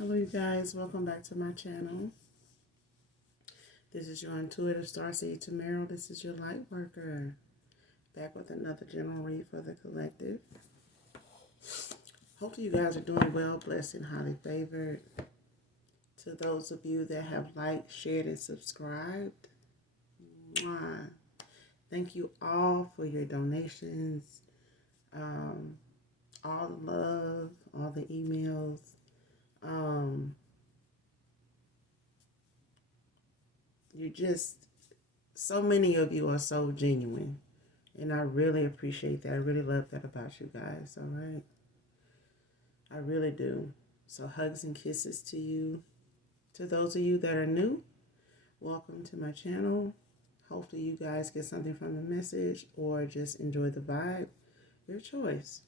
Hello you guys, welcome back to my channel. This is your intuitive starseed Tamara. This is your light worker. Back with another general read for the collective. Hopefully you guys are doing well, blessed and highly favored. To those of you that have liked, shared, and subscribed, mwah. Thank you all for your donations, all the love, all the emails. You just, so many of you are so genuine. And I really appreciate that. I really love that about you guys, all right? I really do. So hugs and kisses to you. To those of you that are new, welcome to my channel. Hopefully you guys get something from the message or just enjoy the vibe. Your choice,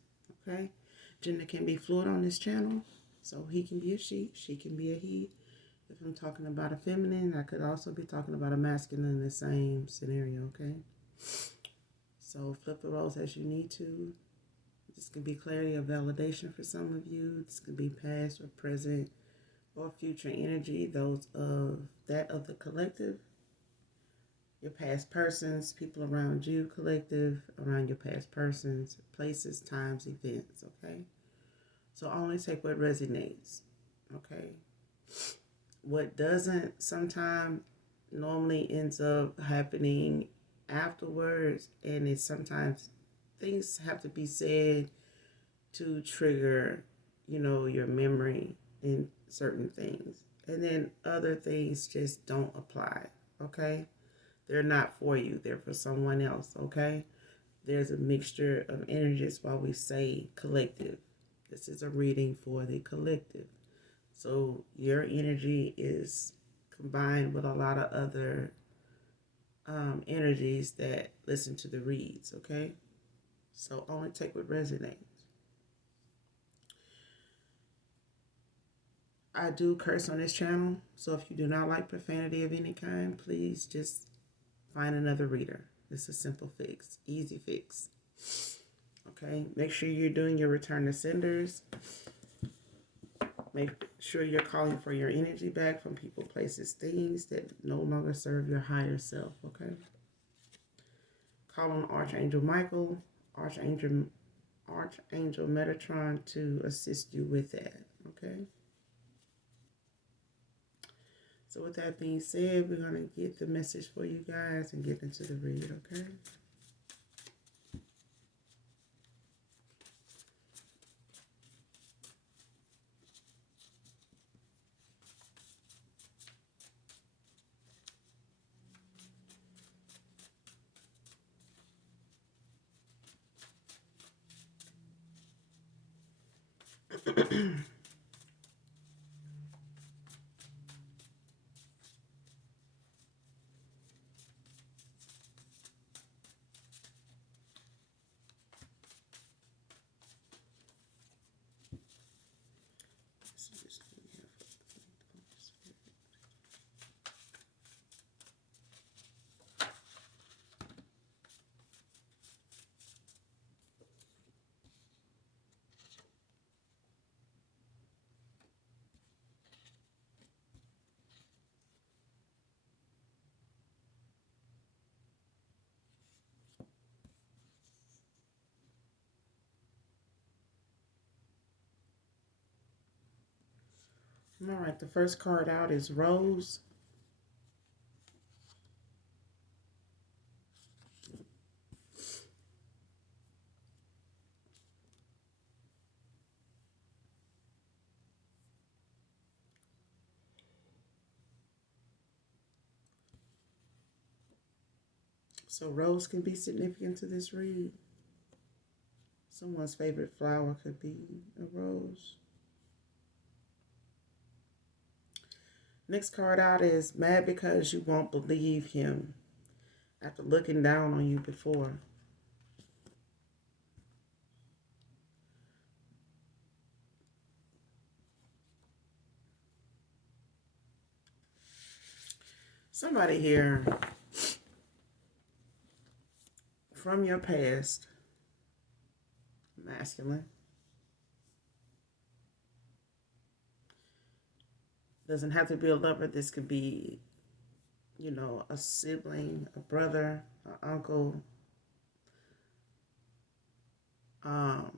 okay? Gender can be fluid on this channel. So he can be a she can be a he. If I'm talking about a feminine, I could also be talking about a masculine in the same scenario, okay? So flip the roles as you need to. This can be clarity or validation for some of you. This can be past or present or future energy, those of that of the collective. Your past persons, people around you, collective, around your past persons, places, times, events, okay? So only take what resonates, okay? What doesn't sometimes normally ends up happening afterwards, and it's sometimes things have to be said to trigger, your memory in certain things. And then other things just don't apply, okay? They're not for you, they're for someone else, okay? There's a mixture of energies while we say collective. This is a reading for the collective. So your energy is combined with a lot of other energies that listen to the reads, okay? So only take what resonates. I do curse on this channel, so if you do not like profanity of any kind, please just find another reader. It's a simple fix, easy fix. Okay, make sure you're doing your return to senders. Make sure you're calling for your energy back from people, places, things that no longer serve your higher self, okay? Call on Archangel Michael, Archangel Metatron to assist you with that, okay? So with that being said, we're going to get the message for you guys and get into the read, okay? All right, the first card out is Rose. So rose can be significant to this read. Someone's favorite flower could be a rose. Next card out is mad because you won't believe him after looking down on you before. Somebody here from your past, masculine, Doesn't have to be a lover. This could be, a sibling, a brother, an uncle, um,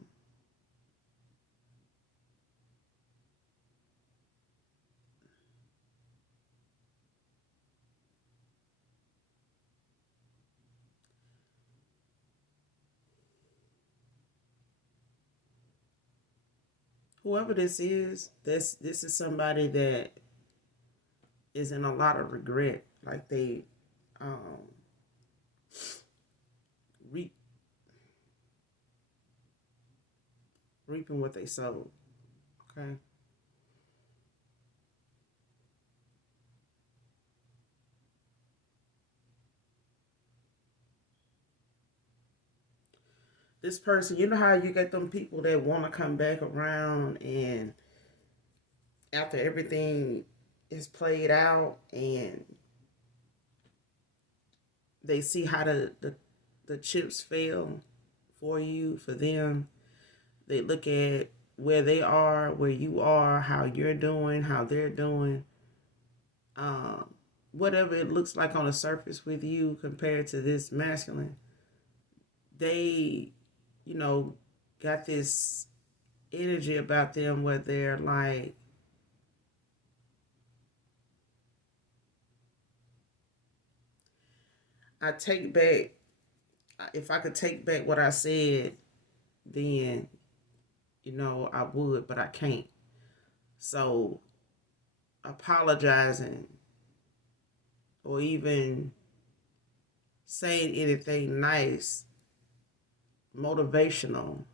whoever this is. This is somebody that is in a lot of regret. Like they um, reap, reaping what they sowed. Okay. This person, you know how you get them people that want to come back around, and after everything is played out and they see how the chips fell for you, for them, they look at where they are, where you are, how you're doing, how they're doing, um, whatever it looks like on the surface with you compared to this masculine, they, you know, got this energy about them where they're like, I take back, if I could take back what I said, then, I would, but I can't. So apologizing or even saying anything nice, motivational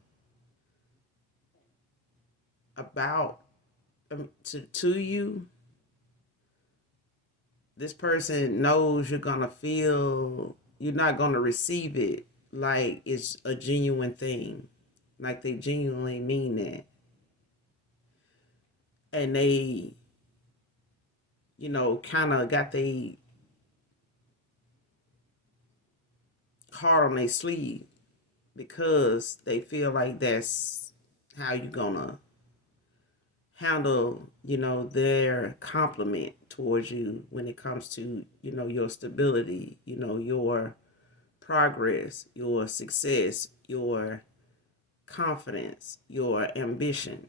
about to you, this person knows you're not gonna receive it like it's a genuine thing, like they genuinely mean that, and they, kind of got they heart on their sleeve because they feel like that's how you gonna handle, their compliment towards you when it comes to, your stability, your progress, your success, your confidence, your ambition,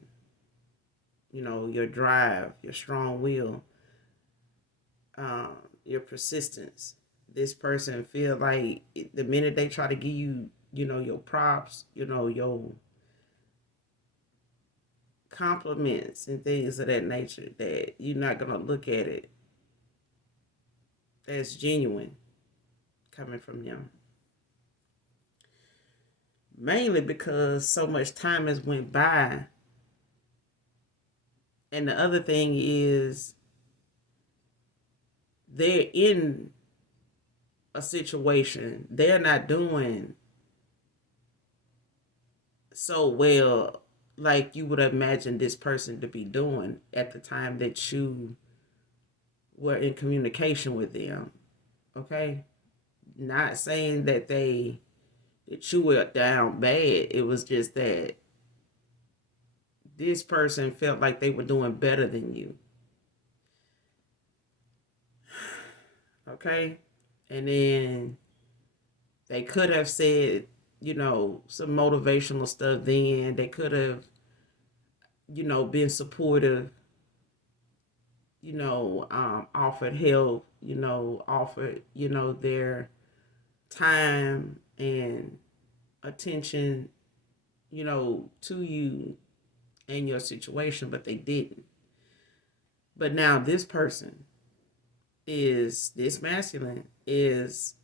your drive, your strong will, um, your persistence. This person feel like the minute they try to give you, your props, your compliments and things of that nature, that you're not gonna look at it as genuine coming from them. Mainly because so much time has went by, and the other thing is they're in a situation they're not doing so well like you would imagine this person to be doing at the time that you were in communication with them. Okay, not saying that you were down bad. It was just that this person felt like they were doing better than you. Okay, and then they could have said, some motivational stuff. Then they could have, been supportive, offered help, offered, their time and attention, to you and your situation, but they didn't. But now this masculine is,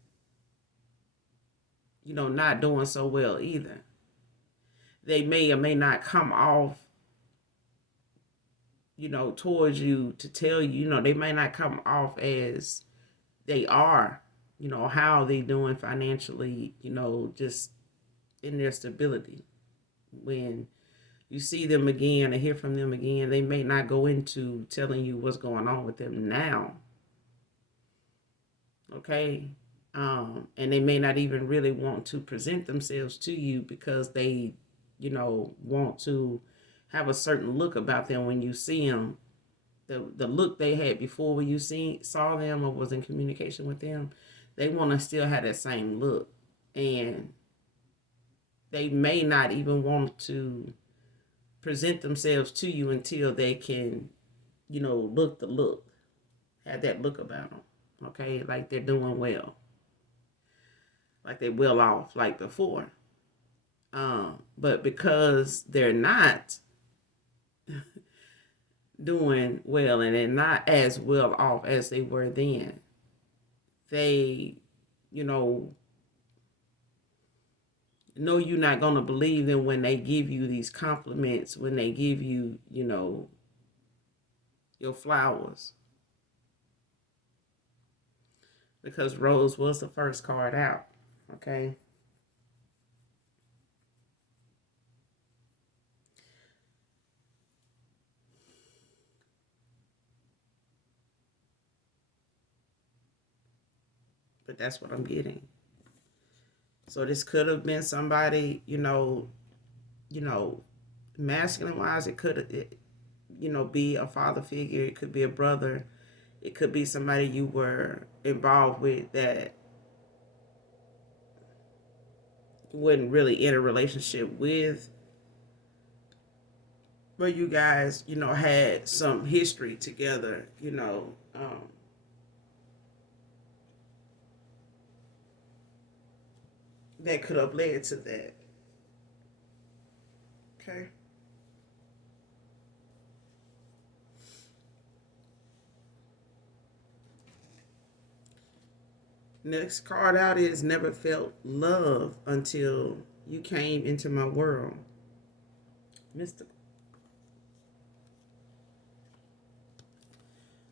not doing so well either. They may or may not come off, towards you to tell you, they may not come off as they are, how they doing financially, just in their stability. When you see them again or hear from them again, they may not go into telling you what's going on with them now. Okay. And they may not even really want to present themselves to you because they, want to have a certain look about them when you see them, the look they had before when you saw them or was in communication with them, they want to still have that same look. And they may not even want to present themselves to you until they can, look the look, have that look about them. Okay, like they're doing well, like they're well off, like before. But because they're not doing well and they're not as well off as they were then, they, you know you're not going to believe them when they give you these compliments, when they give you, your flowers. Because Rose was the first card out, okay? But that's what I'm getting. So this could have been somebody, masculine wise, it could, be a father figure. It could be a brother. It could be somebody you were involved with that you wasn't really in a relationship with, but you guys, had some history together, that could have led to that. Okay. Next card out is never felt love until you came into my world. Mystical.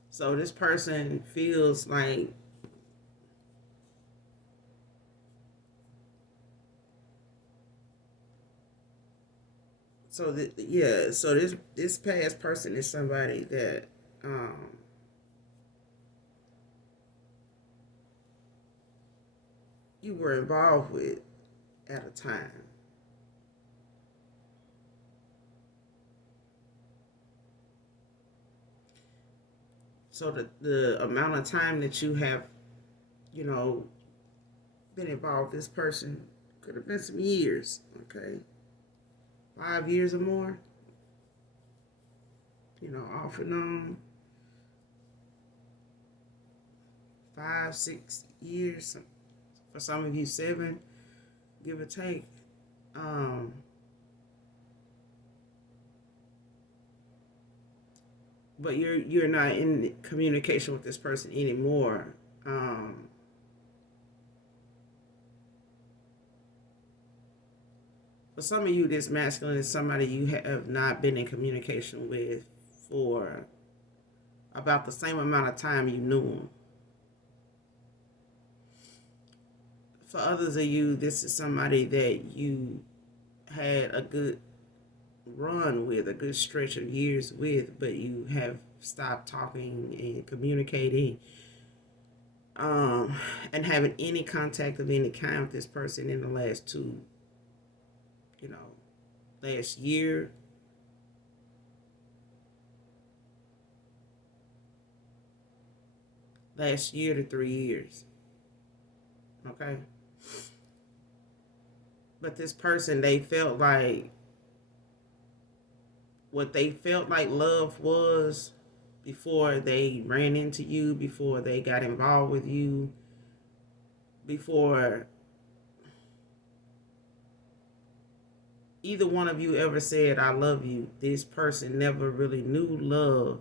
So this person feels like so this past person is somebody that you were involved with at a time. So the amount of time that you have, you know, been involved with this person could have been some years, okay? 5 years or more, off and on. 5, 6 years. For some of you, 7, give or take. But you're not in communication with this person anymore. For some of you, this masculine is somebody you have not been in communication with for about the same amount of time you knew them. For others of you, this is somebody that you had a good run with, a good stretch of years with, but you have stopped talking and communicating, and having any contact of any kind with this person in the last last year. Last year to 3 years. Okay? But this person, they felt like what they felt like love was before they ran into you, before they got involved with you, before either one of you ever said, I love you. This person never really knew love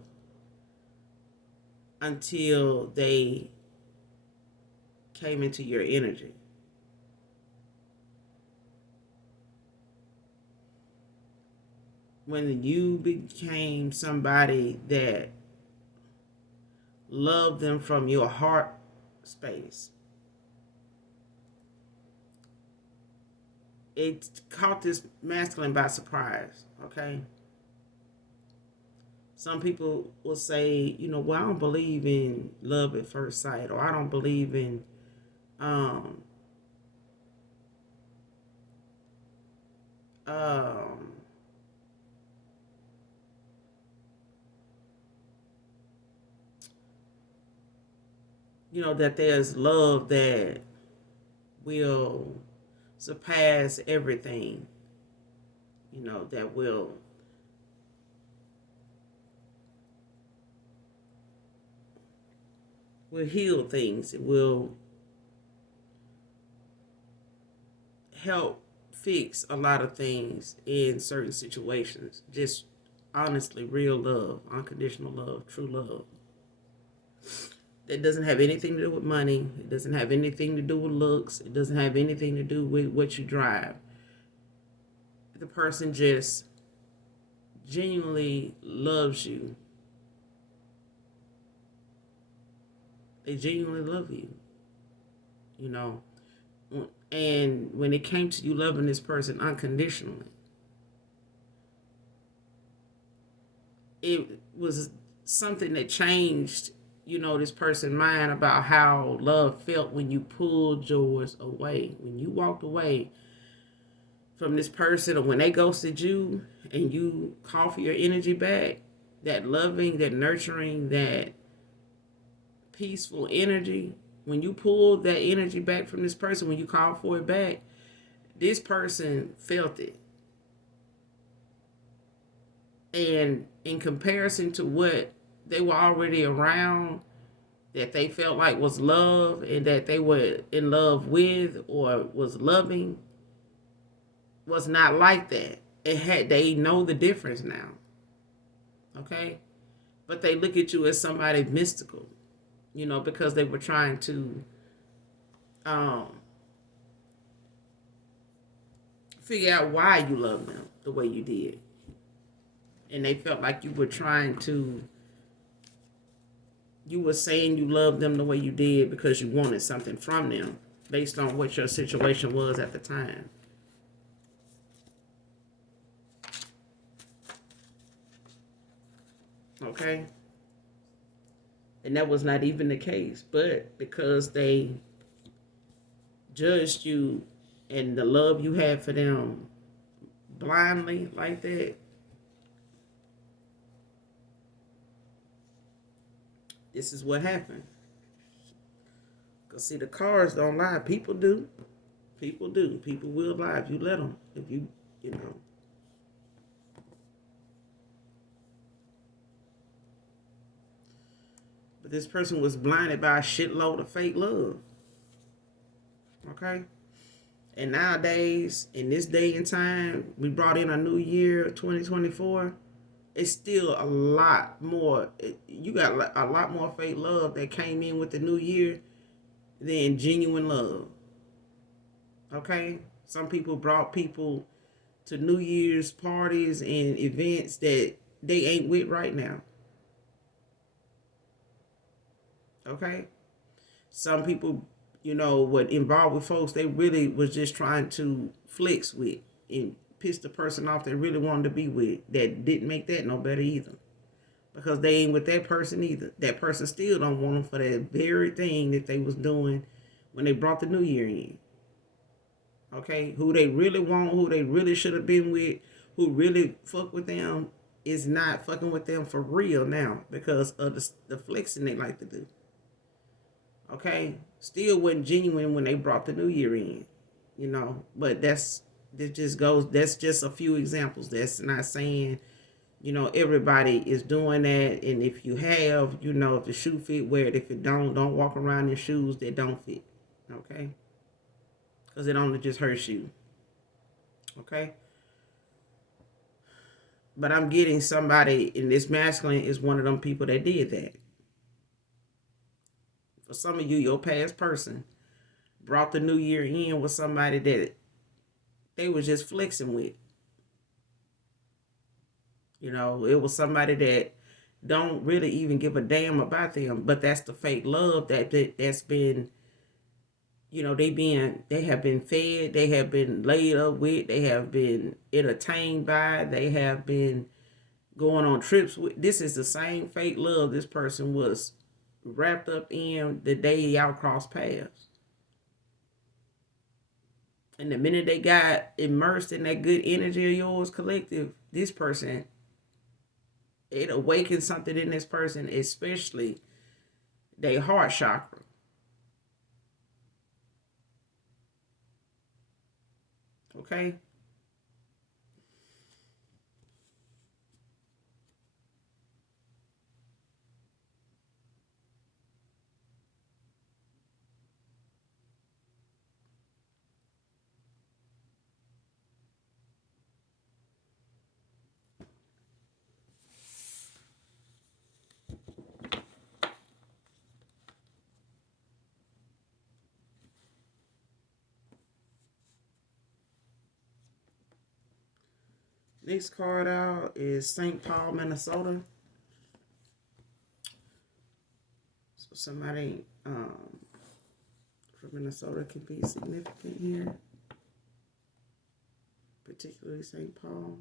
until they came into your energy. When you became somebody that loved them from your heart space, it caught this masculine by surprise, okay? Some people will say, well, I don't believe in love at first sight, or I don't believe in um, um, that there's love that will surpass everything, that will heal things. It will help fix a lot of things in certain situations. Just honestly, real love, unconditional love, true love. It doesn't have anything to do with money. It doesn't have anything to do with looks. It doesn't have anything to do with what you drive. The person just genuinely loves you. They genuinely love you, you know. And when it came to you loving this person unconditionally, it was something that changed, this person's mind about how love felt when you pulled yours away. When you walked away from this person, or when they ghosted you and you call for your energy back, that loving, that nurturing, that peaceful energy, when you pull that energy back from this person, when you call for it back, this person felt it. And in comparison to what they were already around, that they felt like was love and that they were in love with or was loving, was not like that. They know the difference now. Okay? But they look at you as somebody mystical, because they were trying to figure out why you love them the way you did. And they felt like you were saying you loved them the way you did because you wanted something from them based on what your situation was at the time. Okay? And that was not even the case. But because they judged you and the love you had for them blindly like that, this is what happened. Because, see, the cards don't lie. People do. People do. People will lie if you let them. If you. But this person was blinded by a shitload of fake love. Okay? And nowadays, in this day and time, we brought in a new year, 2024. It's still a lot more. You got a lot more fake love that came in with the new year than genuine love. Okay? Some people brought people to New Year's parties and events that they ain't with right now. Okay? Some people, were involved with folks they really was just trying to flex with and piss the person off they really wanted to be with, that didn't make that no better either. Because they ain't with that person either. That person still don't want them for that very thing that they was doing when they brought the new year in. Okay? Who they really want, who they really should have been with, who really fuck with them, is not fucking with them for real now because of the flexing they like to do. Okay? Still wasn't genuine when they brought the new year in. But that's just a few examples. That's not saying, everybody is doing that. And if you have, if the shoe fit, wear it. If it don't walk around in shoes that don't fit. Okay? Because it only just hurts you. Okay? But I'm getting somebody in this masculine is one of them people that did that. For some of you, your past person brought the new year in with somebody that they was just flexing with. It was somebody that don't really even give a damn about them, but that's the fake love that's been, they have been fed, they have been laid up with, they have been entertained by, they have been going on trips with. This is the same fake love this person was wrapped up in the day y'all crossed paths. And the minute they got immersed in that good energy of yours collective, this person, it awakens something in this person, especially their heart chakra. Okay? Next card out is St. Paul, Minnesota. So somebody from Minnesota can be significant here, particularly St. Paul.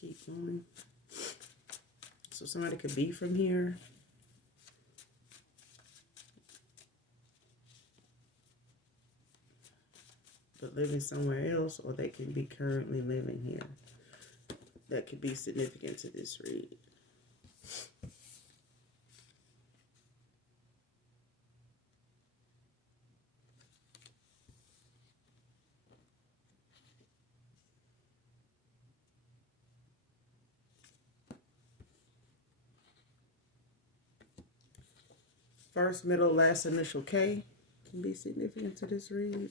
Keep going. So somebody could be from here. But living somewhere else, or they can be currently living here. That could be significant to this read. First, middle, last initial K can be significant to this read.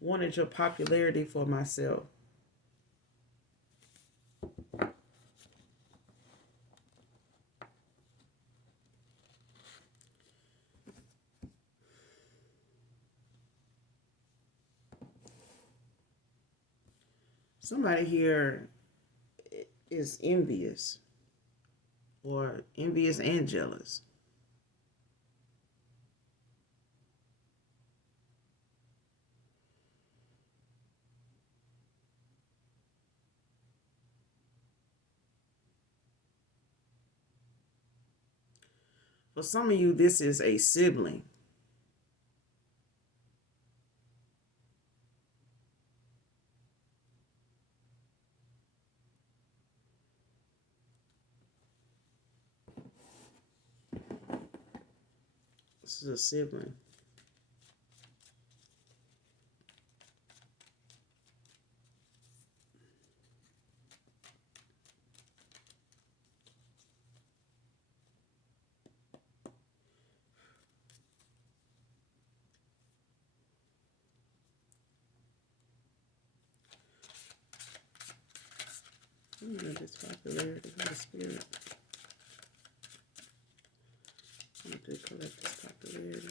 Wanted your popularity for myself. Somebody here is envious, or envious and jealous. For some of you, this is a sibling. This is a sibling. This popularity of the spirit. I'm going to collect this popularity.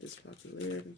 This popularity.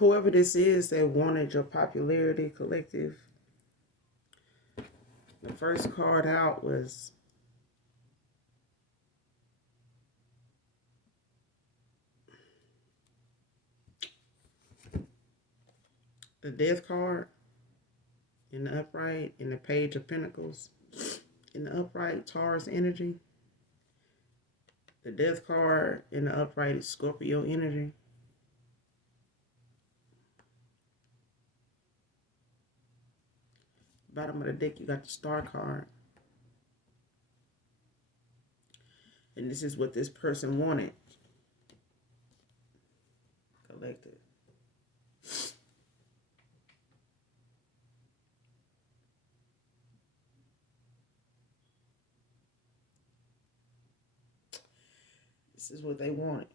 whoever this is that wanted your popularity, collective, the first card out was the Death card in the upright, in the Page of Pentacles, in the upright, Taurus energy. The Death card in the upright is Scorpio energy. Bottom of the deck, you got the Star card. And this is what this person wanted. Collective. This is what they wanted.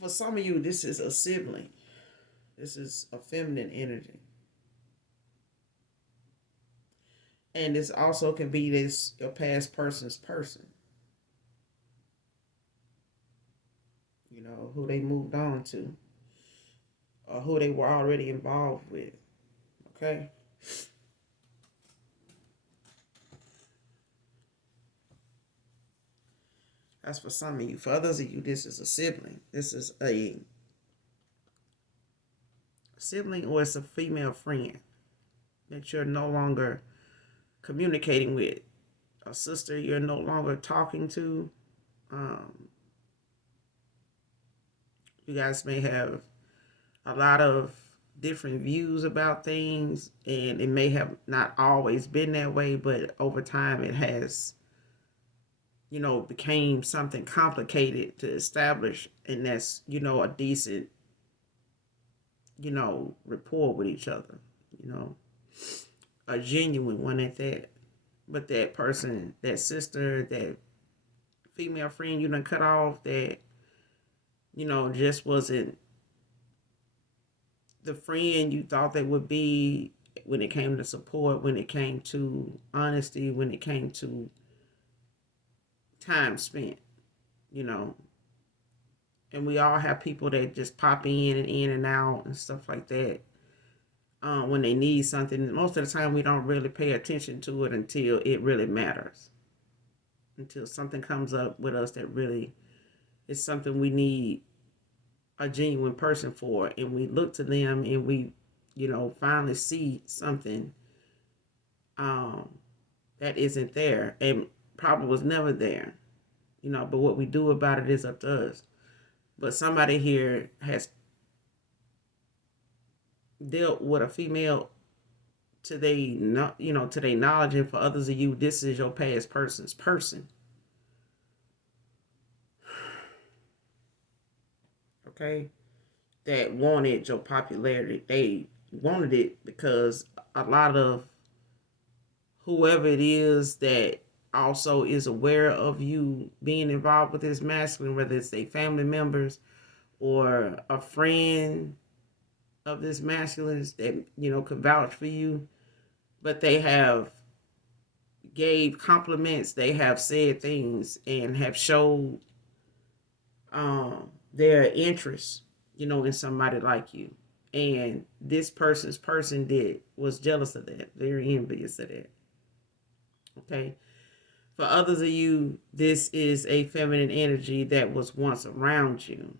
For some of you, this is a sibling. This is a feminine energy. And this also can be this your past person's person. You know, who they moved on to. Or who they were already involved with. Okay? That's for some of you. For others of you, this is a sibling. This is a sibling, or it's a female friend that you're no longer communicating with. A sister you're no longer talking to. You guys may have a lot of different views about things, and it may have not always been that way, but over time it has, you know, became something complicated to establish, and that's, you know, a decent, you know, rapport with each other, you know, a genuine one at that. But that person, that sister, that female friend you done cut off, that, you know, just wasn't the friend you thought they would be when it came to support, when it came to honesty, when it came to time spent, you know. And we all have people that just pop in and out and stuff like that when they need something. Most of the time we don't really pay attention to it until it really matters. Until something comes up with us that really is something we need a genuine person for, and we look to them and we, you know, finally see something that isn't there and probably was never there, you know, but what we do about it is up to us. But somebody here has dealt with a female to they, you know, to their knowledge, and for others of you, this is your past person's person. Okay? That wanted your popularity. They wanted it because a lot of whoever it is that also is aware of you being involved with this masculine, whether it's their family members or a friend of this masculine that, you know, could vouch for you, but they have gave compliments, they have said things and have showed their interest, you know, in somebody like you. And this person's person was jealous of that, very envious of that. Okay. For others of you, this is a feminine energy that was once around you.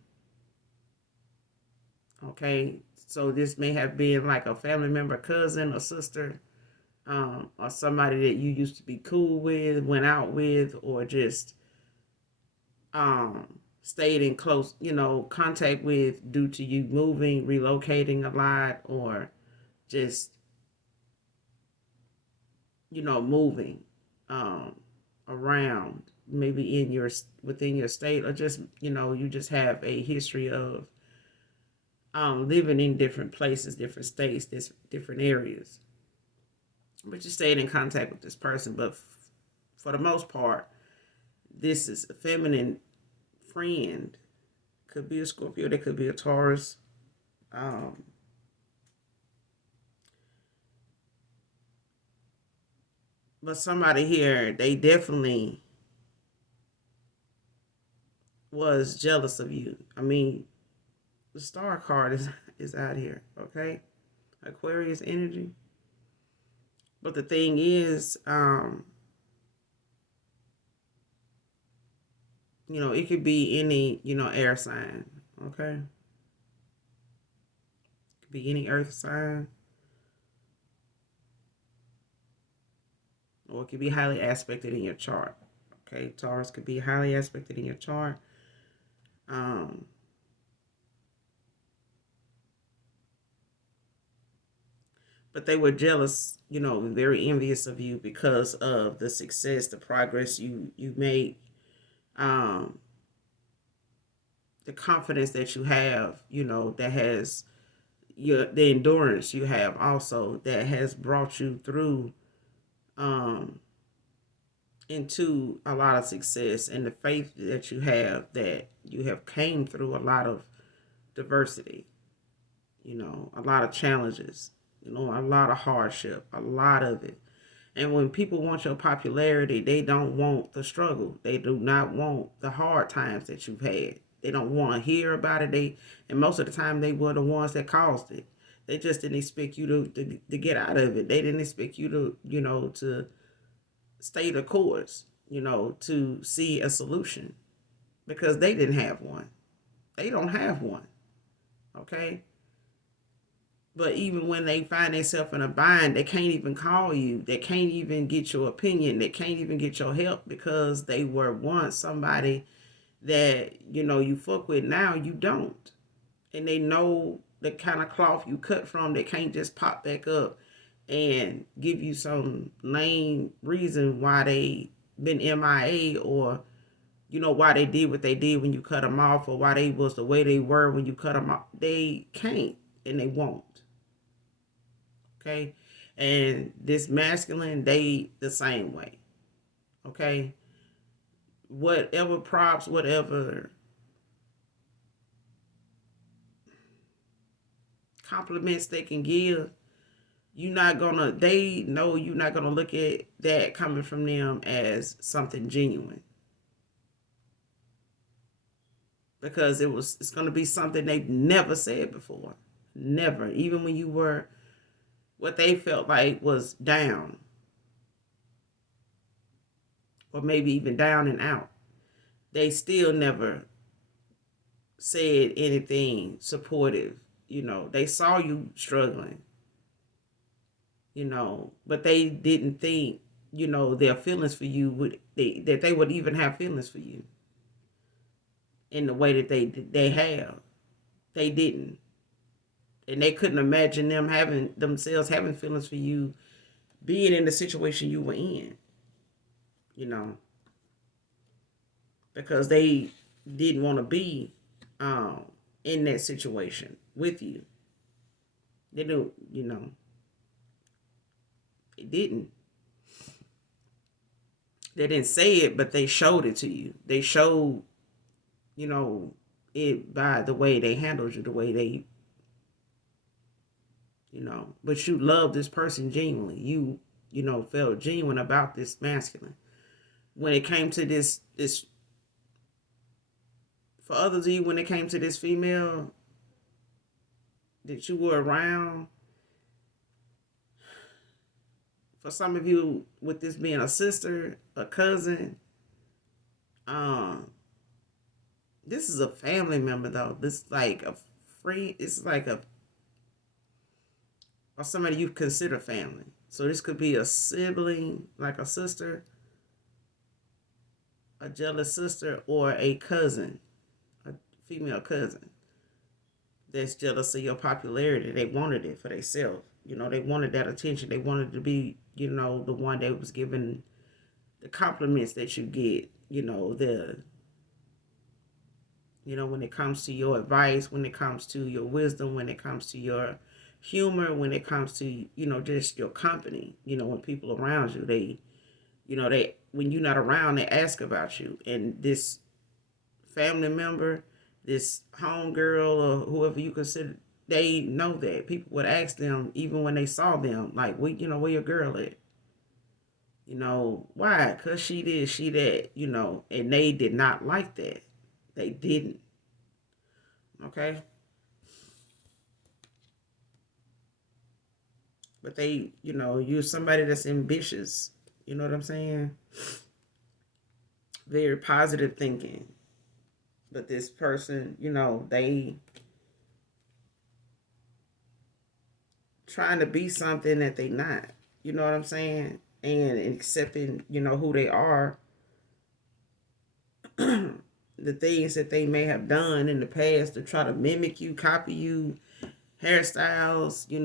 Okay. So this may have been like a family member, cousin, or sister, or somebody that you used to be cool with, went out with, or just stayed in close, you know, contact with due to you moving, relocating a lot, or just, you know, moving around, maybe within your state, or just, you know, you just have a history of living in different places, different states, different areas. But you stayed in contact with this person. But for the most part, this is a feminine friend. Could be a Scorpio, they could be a Taurus. But somebody here, they definitely was jealous of you. I mean, The star card is out here, okay? Aquarius energy. But the thing is, it could be any, air sign, okay? It could be any earth sign, or it could be highly aspected in your chart. Okay, Taurus could be highly aspected in your chart. Um, but they were jealous, very envious of you because of the success, the progress you made, um, the confidence that you have, that has the endurance you have also that has brought you through um, into a lot of success, and the faith that you have that you have came through a lot of diversity, a lot of challenges, a lot of hardship, a lot of it. And when people want your popularity, they don't want the struggle. They do not want the hard times that you've had. They don't want to hear about it. And most of the time they were the ones that caused it. They just didn't expect you to get out of it. They didn't expect you to stay the course, to see a solution, because they didn't have one. They don't have one. Okay? But even when they find themselves in a bind, they can't even call you. They can't even get your opinion. They can't even get your help because they were once somebody that, you fuck with. Now you don't. And they know the kind of cloth you cut from. They can't just pop back up and give you some lame reason why they been MIA, or why they did what they did when you cut them off, or why they was the way they were when you cut them off. They can't, and they won't. Okay, and this masculine, they the same way. Okay, whatever props, whatever compliments they can give, they know you're not gonna look at that coming from them as something genuine, because it's gonna be something they've never said before. Never. Even when you were what they felt like was down, or maybe even down and out, they still never said anything supportive. They saw you struggling, but they didn't think, their feelings for you that they would even have feelings for you in the way that they have. They didn't. And they couldn't imagine themselves having feelings for you being in the situation you were in, you know, because they didn't want to be in that situation with you. They don't, they didn't. They didn't say it, but they showed it to you. They showed, you know, it by the way they handled you, the way they, but you love this person genuinely. You felt genuine about this masculine. When it came to this for others of you, when it came to this female that you were around, for some of you, with this being a sister, a cousin, um, this is a family member though. This is like a friend. It's like or somebody you consider family. So this could be a sibling, like a sister, a jealous sister, or a cousin, a female cousin that's jealous of your popularity. They wanted it for themselves. They wanted that attention. They wanted to be, the one that was giving the compliments that you get. When it comes to your advice, when it comes to your wisdom, when it comes to your humor, when it comes to, just your company. When people around you, they when you're not around, they ask about you. And this family member, this homegirl, or whoever you consider, they know that people would ask them even when they saw them, like, where your girl at? Why? Cause she did, she that, and they did not like that. They didn't. Okay. But they, you're somebody that's ambitious. You know what I'm saying? Very positive thinking. But this person, they trying to be something that they not. You know what I'm saying? And accepting, who they are, the things that they may have done in the past to try to mimic you, copy you, hairstyles, their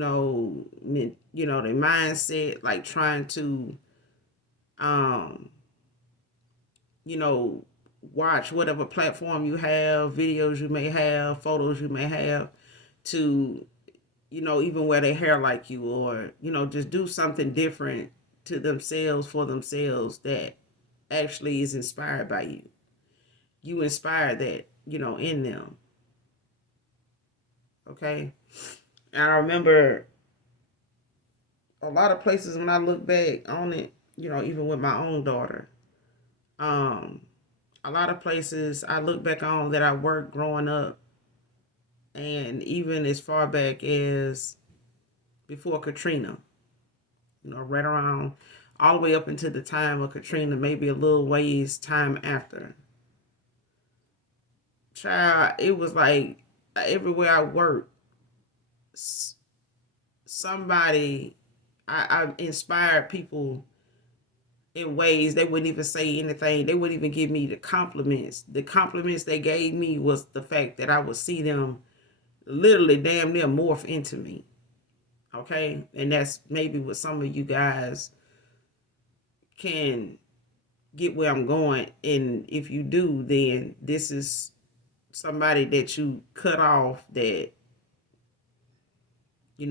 mindset, like trying to, um, you know, watch whatever platform you have, videos you may have, photos you may have, to, even wear their hair like you, or, just do something different to themselves, for themselves, that actually is inspired by you. You inspire that, in them. Okay. And I remember a lot of places when I look back on it, even with my own daughter, um, a lot of places I look back on that I worked growing up, and even as far back as before Katrina, right around all the way up into the time of Katrina, maybe a little ways time after. Child, it was like everywhere I worked, somebody, I inspired people in ways they wouldn't even say anything. They wouldn't even give me the compliments. The compliments they gave me was the fact that I would see them literally damn near morph into me. Okay? And that's maybe what some of you guys can get where I'm going. And if you do, then this is somebody that you cut off, that,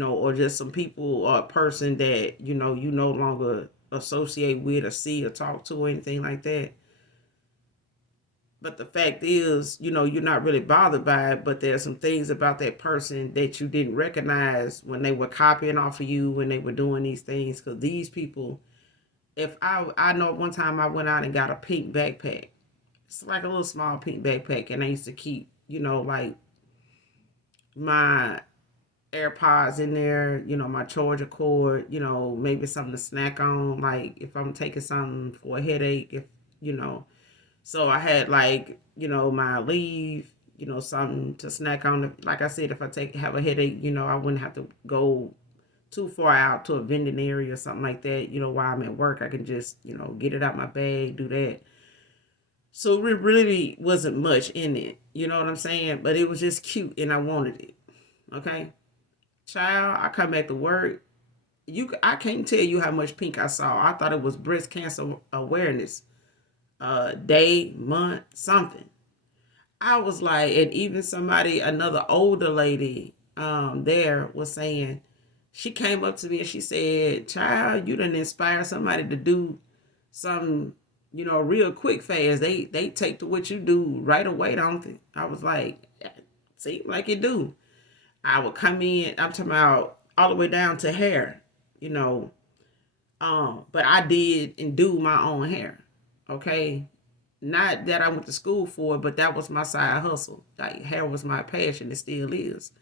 or just some people or a person that, you no longer associate with or see or talk to or anything like that. But the fact is, you're not really bothered by it, but there's some things about that person that you didn't recognize when they were copying off of you, when they were doing these things. Because these people, if I know one time I went out and got a pink backpack. It's like a little small pink backpack, and I used to keep, like my AirPods in there, my charger cord, maybe something to snack on, like if I'm taking something for a headache, if, so I had, like, my leave, something to snack on. Like I said, if I have a headache, I wouldn't have to go too far out to a vending area or something like that. While I'm at work, I can just, get it out my bag, do that. So it really wasn't much in it. You know what I'm saying? But it was just cute and I wanted it. Okay. Child, I come back to work. I can't tell you how much pink I saw. I thought it was breast cancer awareness day, month, something. I was like, and even somebody, another older lady there was saying, she came up to me and she said, child, you done inspire somebody to do something, real quick, fast. They take to what you do right away, don't they? I was like, seem like it do. I would come in, I'm talking about all the way down to hair, you know. But I did and do my own hair. Okay. Not that I went to school for it, but that was my side hustle. Like, hair was my passion. It still is.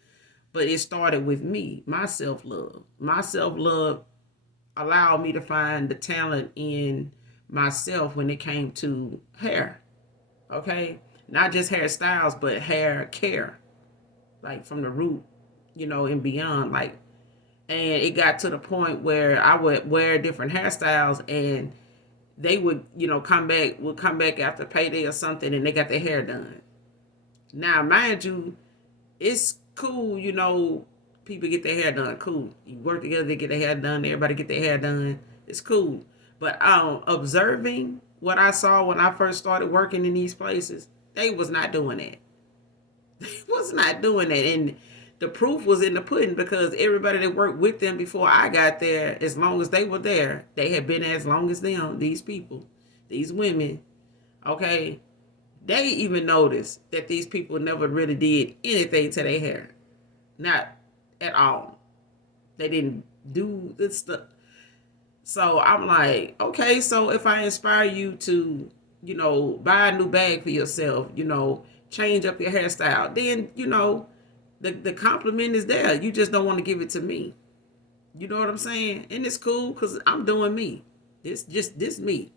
But it started with me, my self-love. My self-love allowed me to find the talent in myself when it came to hair. Okay? Not just hairstyles, but hair care. Like from the root, and beyond. Like, and it got to the point where I would wear different hairstyles, and they would, come back after payday or something, and they got their hair done. Now, mind you, it's cool, people get their hair done. Cool. You work together, they get their hair done, everybody get their hair done. It's cool. But observing what I saw when I first started working in these places, they was not doing that. They was not doing that. And the proof was in the pudding, because everybody that worked with them before I got there, as long as they were there, they had been there as long as them, these people, these women, okay, they even noticed that these people never really did anything to their hair. Not at all. They didn't do this stuff. So I'm like, okay, so if I inspire you to, buy a new bag for yourself, change up your hairstyle, then, the compliment is there. You just don't want to give it to me. You know what I'm saying? And it's cool because I'm doing me. This me.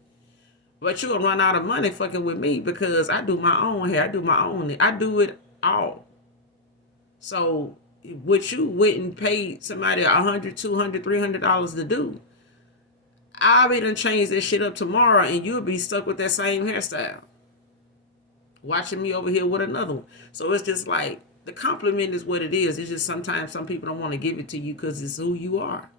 But you gonna run out of money fucking with me because I do my own hair. I do my own. I do it all. So what you wouldn't pay somebody $100, $200, $300 to do, I'll be done change this shit up tomorrow and you'll be stuck with that same hairstyle. Watching me over here with another one. So it's just like the compliment is what it is. It's just sometimes some people don't want to give it to you because it's who you are.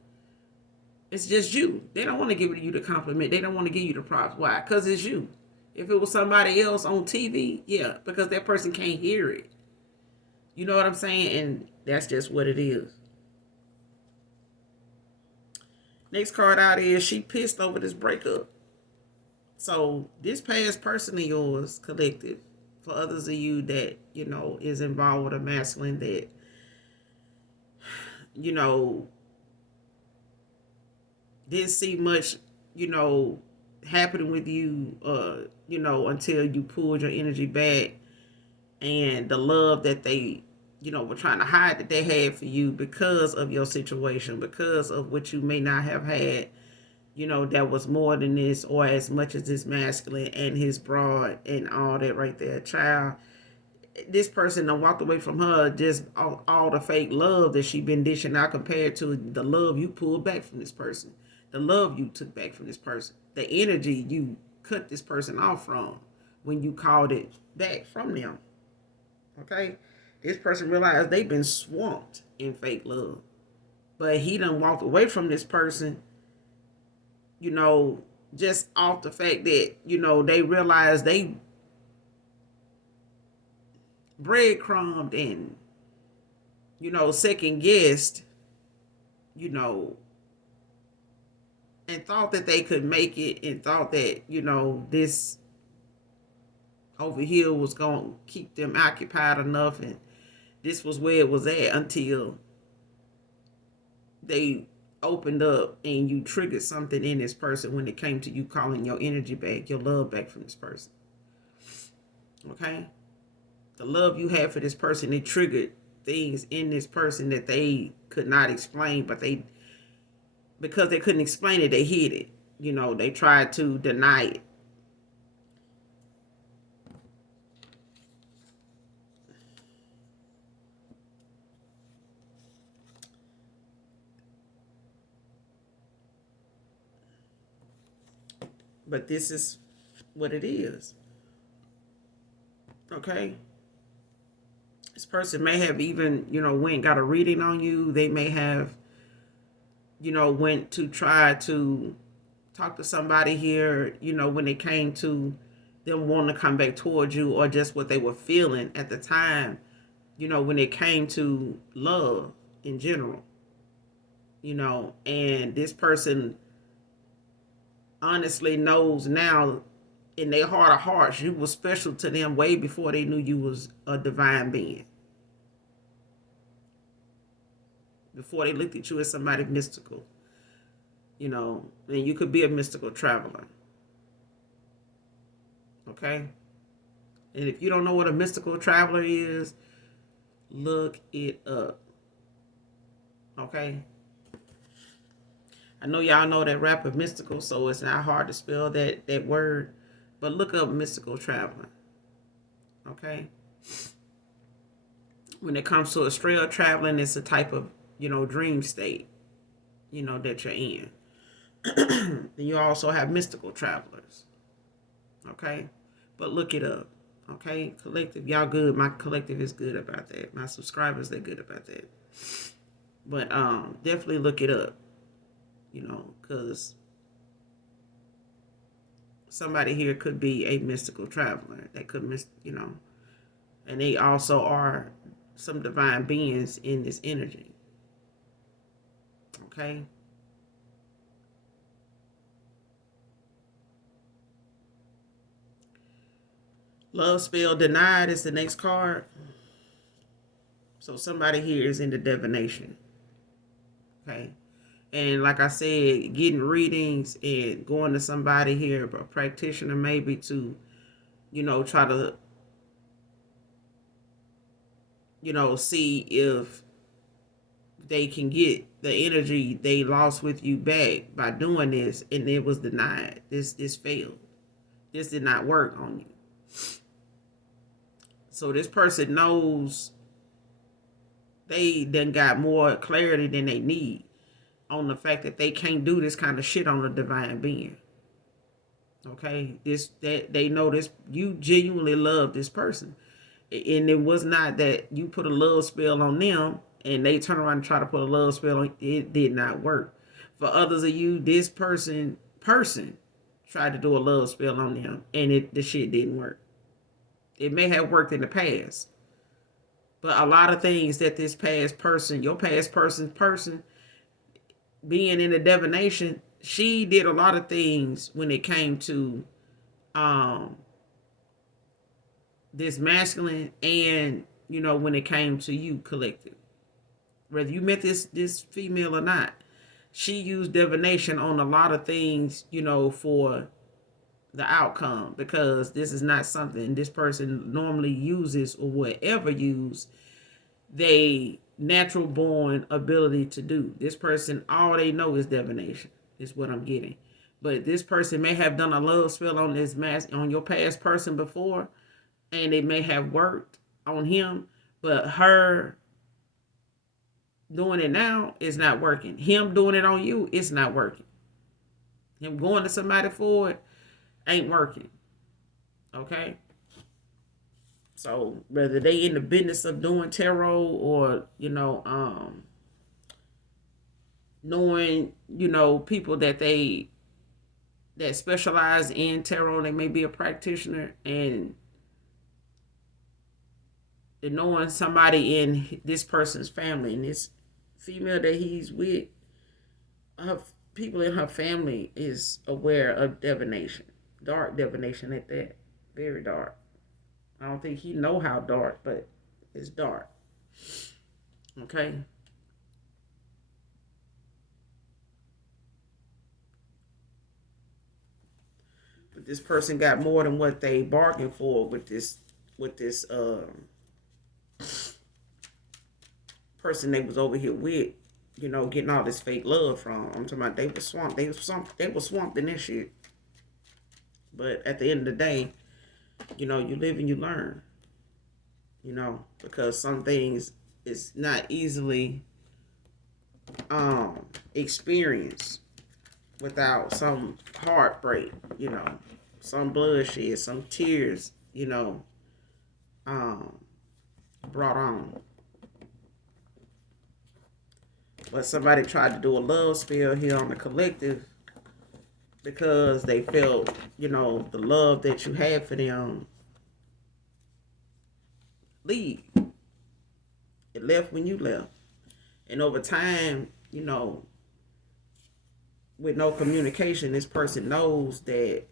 It's just you. They don't want to give you the compliment. They don't want to give you the props. Why? Because it's you. If it was somebody else on TV, yeah, because that person can't hear it. You know what I'm saying? And that's just what it is. Next card out is she pissed over this breakup. So this past person of yours, collective, for others of you that, is involved with a masculine that, you know, didn't see much, happening with you, until you pulled your energy back, and the love that they, were trying to hide that they had for you because of your situation, because of what you may not have had, that was more than this or as much as this masculine and his broad and all that right there. Child, this person done walked away from her just all the fake love that she been dishing out compared to the love you pulled back from this person, the love you took back from this person, the energy you cut this person off from when you called it back from them. Okay? This person realized they've been swamped in fake love. But he done walked away from this person, just off the fact that, they realized they breadcrumbed and, second guessed, and thought that they could make it and thought that, this over here was going to keep them occupied enough and this was where it was at until they opened up and you triggered something in this person when it came to you calling your energy back, your love back from this person. Okay? The love you had for this person, it triggered things in this person that they could not explain, but because they couldn't explain it, they hid it. They tried to deny it. But this is what it is. Okay? This person may have even, went and got a reading on you. They may have, went to try to talk to somebody here, when it came to them wanting to come back towards you or just what they were feeling at the time, when it came to love in general, and this person honestly knows now in their heart of hearts you were special to them way before they knew you was a divine being. Before they looked at you as somebody mystical. And you could be a mystical traveler. Okay? And if you don't know what a mystical traveler is, look it up. Okay? I know y'all know that rapper mystical, so it's not hard to spell that word. But look up mystical traveler. Okay? When it comes to astral traveling, it's a type of, dream state, that you're in. Then you also have mystical travelers. Okay? But look it up. Okay? Collective, y'all good. My collective is good about that. My subscribers, they're good about that. But definitely look it up. Because somebody here could be a mystical traveler. They could and they also are some divine beings in this energy. Okay? Love spell denied is the next card. So somebody here is into divination. Okay? And like I said, getting readings and going to somebody here, a practitioner maybe to, try to, see if they can get the energy they lost with you back by doing this, and it was denied. This failed. This did not work on you. So this person knows they then got more clarity than they need on the fact that they can't do this kind of shit on a divine being. Okay, this that they know this, you genuinely love this person, and it was not that you put a love spell on them and they turn around and try to put a love spell on it. Did not work. For others of you, this person tried to do a love spell on them, and the shit didn't work. It may have worked in the past, but a lot of things that this past person, your past person, being in the divination, she did a lot of things when it came to this masculine, and when it came to you collective. Whether you met this female or not, she used divination on a lot of things, for the outcome, because this is not something this person normally uses or would ever use they natural born ability to do. This person, all they know is divination, is what I'm getting. But this person may have done a love spell on on your past person before, and it may have worked on him, but her doing it now is not working. Him doing it on you, it's not working. Him going to somebody for it ain't working. Okay? So whether they in the business of doing tarot, or knowing people that specialize in tarot, they may be a practitioner, and knowing somebody in this person's family, and this female that he's with, people in her family is aware of divination, dark divination at that, very dark. I don't think he know how dark, but it's dark. Okay. But this person got more than what they bargained for with this person they was over here with, getting all this fake love from. I'm talking about they were swamped. They were swamped in this shit. But at the end of the day, you live and you learn. Because some things is not easily experienced without some heartbreak, some bloodshed, some tears, brought on. But somebody tried to do a love spell here on the collective because they felt, the love that you had for them leave. It left when you left. And over time, with no communication, this person knows that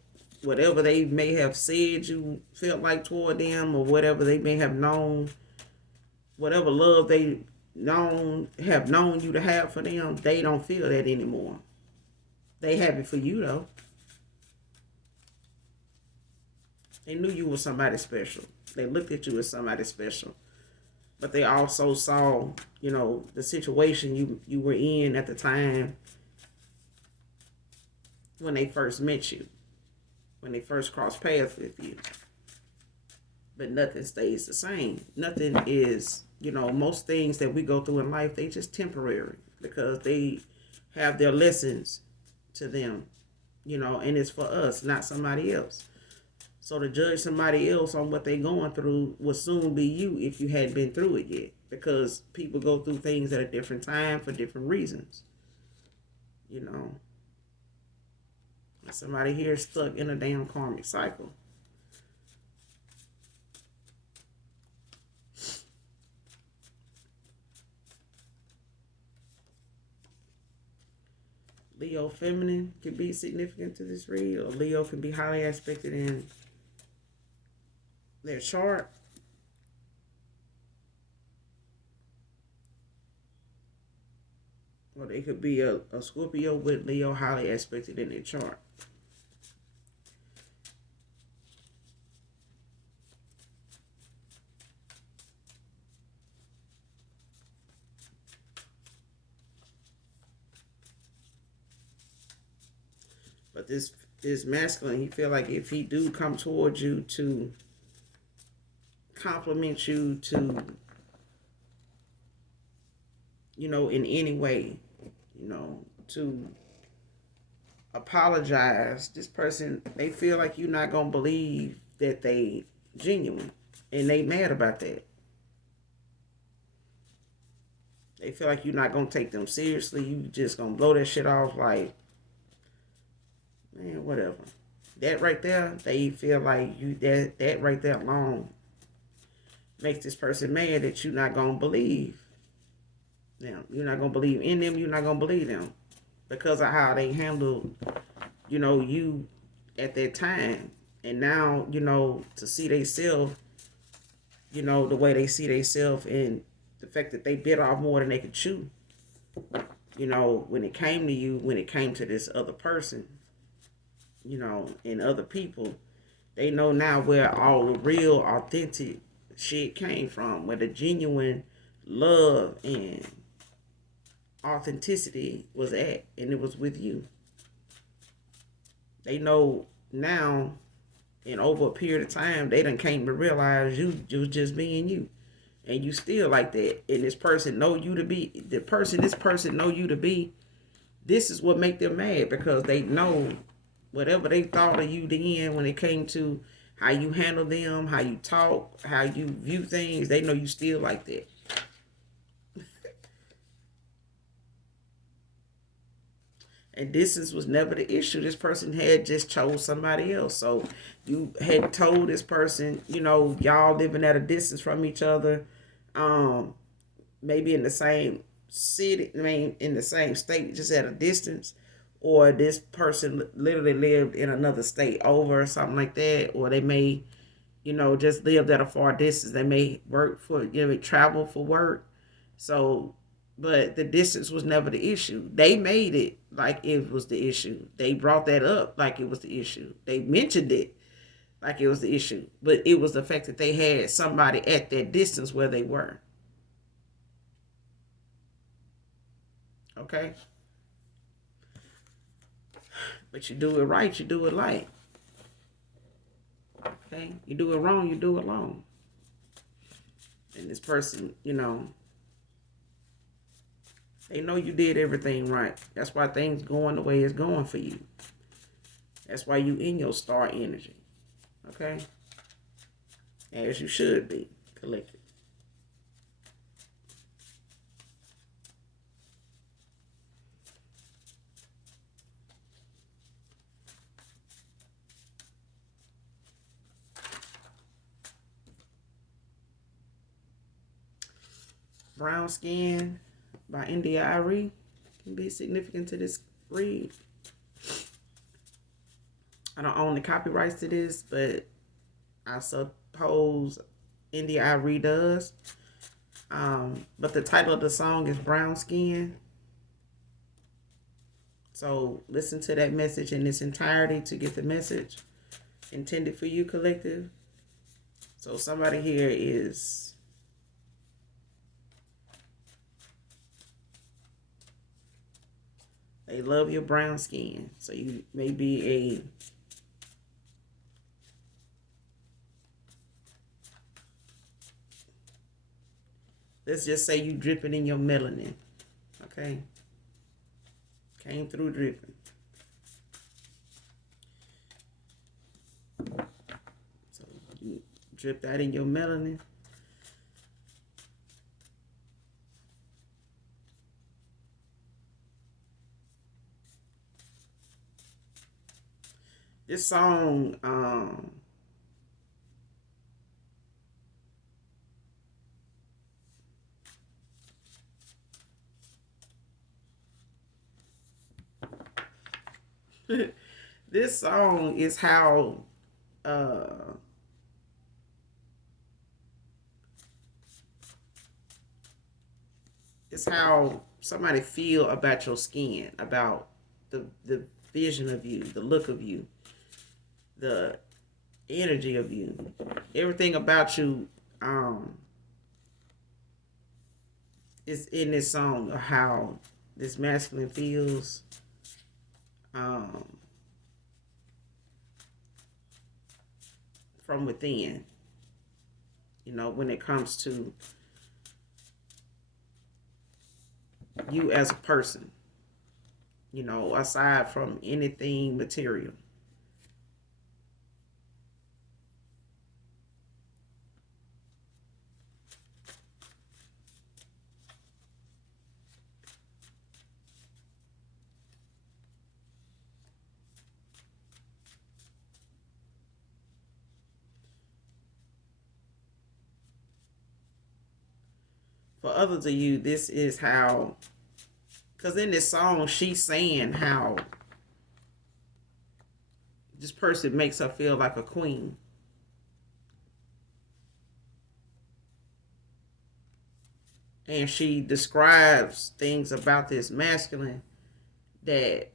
whatever they may have said you felt like toward them, or whatever they may have known, whatever love they have known you to have for them, they don't feel that anymore. They have it for you though. They knew you were somebody special. They looked at you as somebody special. But they also saw, the situation you were in at the time when they first met you, when they first crossed paths with you. But nothing stays the same. Nothing is, most things that we go through in life, they just temporary, because they have their lessons to them, and it's for us, not somebody else. So to judge somebody else on what they're going through will soon be you if you hadn't been through it yet. Because people go through things at a different time for different reasons. Somebody here is stuck in a damn karmic cycle. Leo feminine can be significant to this read, or Leo can be highly aspected in their chart. Or they could be a Scorpio with Leo highly aspected in their chart. But this masculine, he feel like if he do come towards you to compliment you, to, in any way, to apologize, this person, they feel like you're not gonna believe that they genuine, and they mad about that. They feel like you're not gonna take them seriously. You just gonna blow that shit off like, man, whatever. That right there, they feel like that right there alone makes this person mad that you're not gonna believe them. You're not gonna believe in them. You're not gonna believe them because of how they handled, you at that time. And now, to see they self, the way they see they self, and the fact that they bit off more than they could chew. When it came to you, when it came to this other person, and other people, they know now where all the real, authentic shit came from, where the genuine love and authenticity was at, and it was with you. They know now, and over a period of time, they done came to realize you was just being you. And you still like that. And this person know you to be, this person know you to be, this is what make them mad, because they know whatever they thought of you then when it came to how you handle them, how you talk, how you view things, they know you still like that. And distance was never the issue. This person had just chose somebody else. So you had told this person, y'all living at a distance from each other, maybe in the same city, in the same state, just at a distance, or this person literally lived in another state over or something like that, or they may, just lived at a far distance. They may work for, travel for work. So, but the distance was never the issue. They made it like it was the issue. They brought that up like it was the issue. They mentioned it like it was the issue. But it was the fact that they had somebody at that distance where they were. Okay? But you do it right, you do it right. Okay? You do it wrong, you do it wrong. And this person, they know you did everything right. That's why things going the way it's going for you. That's why you in your star energy. Okay? As you should be, collected. Brown Skin by India Ari can be significant to this read. I don't own the copyrights to this, but I suppose India Ari does. But the title of the song is Brown Skin. So listen to that message in its entirety to get the message intended for you, collective. So somebody here is they love your brown skin. So you may be let's just say you dripping in your melanin. Okay? Came through dripping. So you drip that in your melanin. This song, this song is how it's how somebody feel about your skin, about the vision of you, the look of you, the energy of you, everything about you is in this song, of how this masculine feels, from within, when it comes to you as a person, aside from anything material. For others of you, this is how, because in this song, she's saying how this person makes her feel like a queen. And she describes things about this masculine that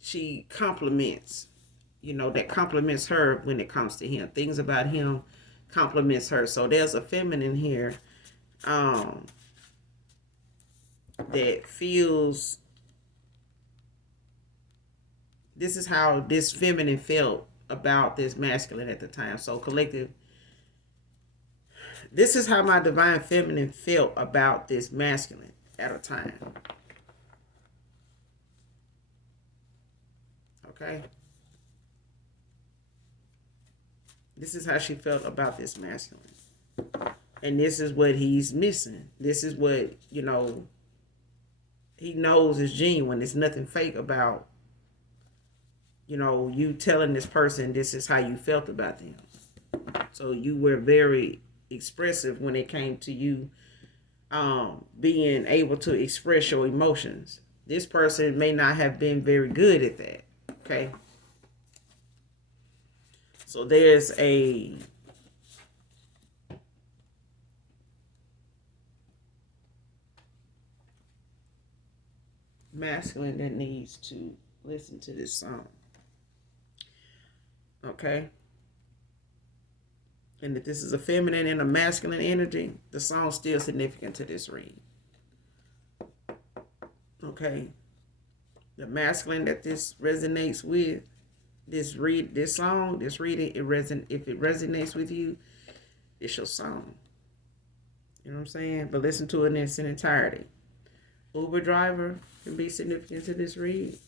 she compliments, that compliments her when it comes to him. Things about him compliments her. So there's a feminine here that feels, this is how this feminine felt about this masculine at the time. So collective, this is how my divine feminine felt about this masculine at a time. Okay? This is how she felt about this masculine. And this is what he's missing. This is what, he knows is genuine. There's nothing fake about, you telling this person this is how you felt about them. So you were very expressive when it came to you being able to express your emotions. This person may not have been very good at that. Okay? So there's a masculine that needs to listen to this song. Okay? And if this is a feminine and a masculine energy, the song's still significant to this read. Okay? The masculine that this resonates with, this song, if it resonates with you, it's your song. You know what I'm saying? But listen to it in its entirety. Uber driver can be significant to this read.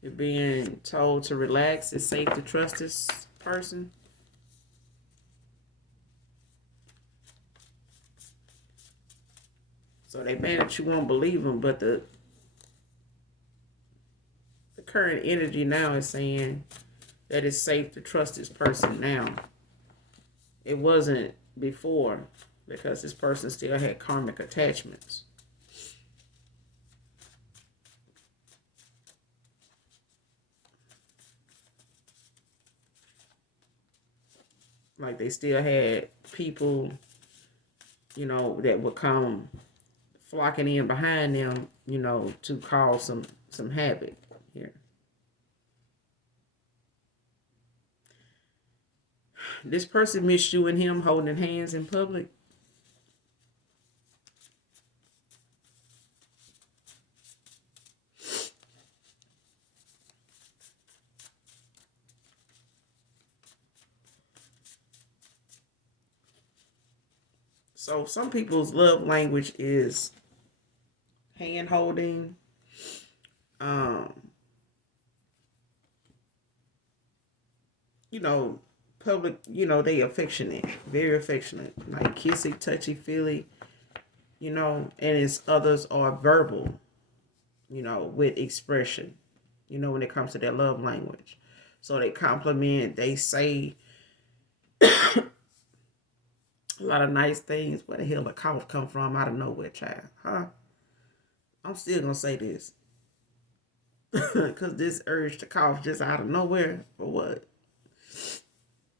You're being told to relax. It's safe to trust this person. So they may that you won't believe them, but the current energy now is saying that it's safe to trust this person now. It wasn't before, because this person still had karmic attachments. Like they still had people, that would come flocking in behind them, to cause some havoc here. This person missed you and him holding hands in public. So some people's love language is hand holding, public, they affectionate, very affectionate, like kissy, touchy, feely, and it's others are verbal, with expression, when it comes to their love language. So they compliment, they say a lot of nice things. Where the hell the cough come from out of nowhere, child? Huh? I'm still gonna say this. Because this urge to cough just out of nowhere, for what?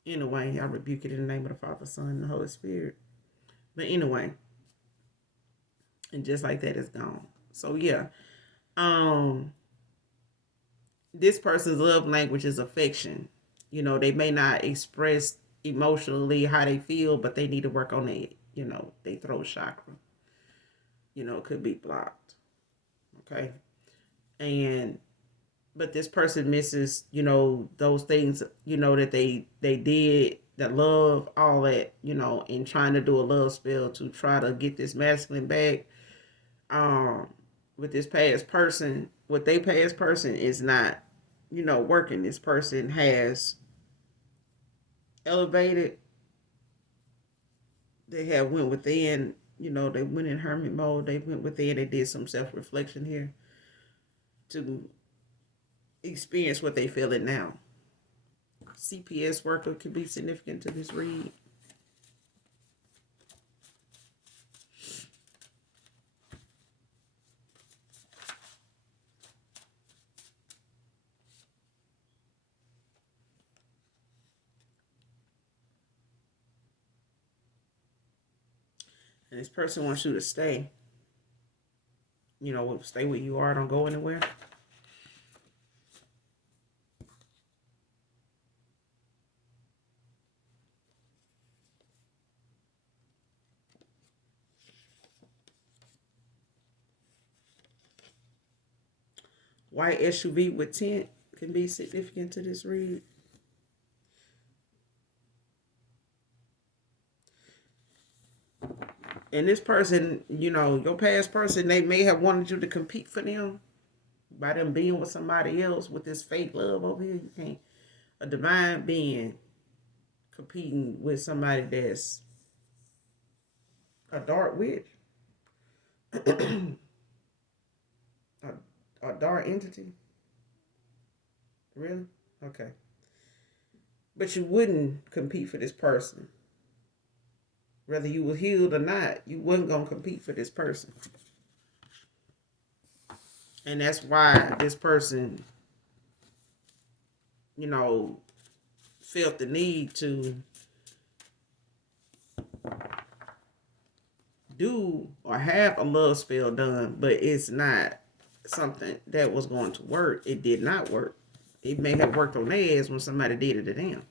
Anyway, I rebuke it in the name of the Father, Son, and the Holy Spirit. But anyway, and just like that, it's gone. So yeah, this person's love language is affection. They may not express emotionally how they feel, but they need to work on their, their throat chakra. Could be blocked. Okay. And but this person misses, those things, that they did, that love, all that, and trying to do a love spell to try to get this masculine back. Um, with this past person, what they past person is not, working. This person has elevated. They have went within. They went in hermit mode. They went within. They did some self reflection here to experience what they feeling now. CPS worker could be significant to this read. And this person wants you to stay. Stay where you are. Don't go anywhere. White SUV with tint can be significant to this read. And this person, your past person, they may have wanted you to compete for them by them being with somebody else with this fake love over here. You can't. A divine being competing with somebody that's a dark witch, a, a dark entity. Really? Okay. But you wouldn't compete for this person. Whether you were healed or not, you wasn't going to compete for this person. And that's why this person, felt the need to do or have a love spell done, but it's not something that was going to work. It did not work. It may have worked on their ass when somebody did it to them.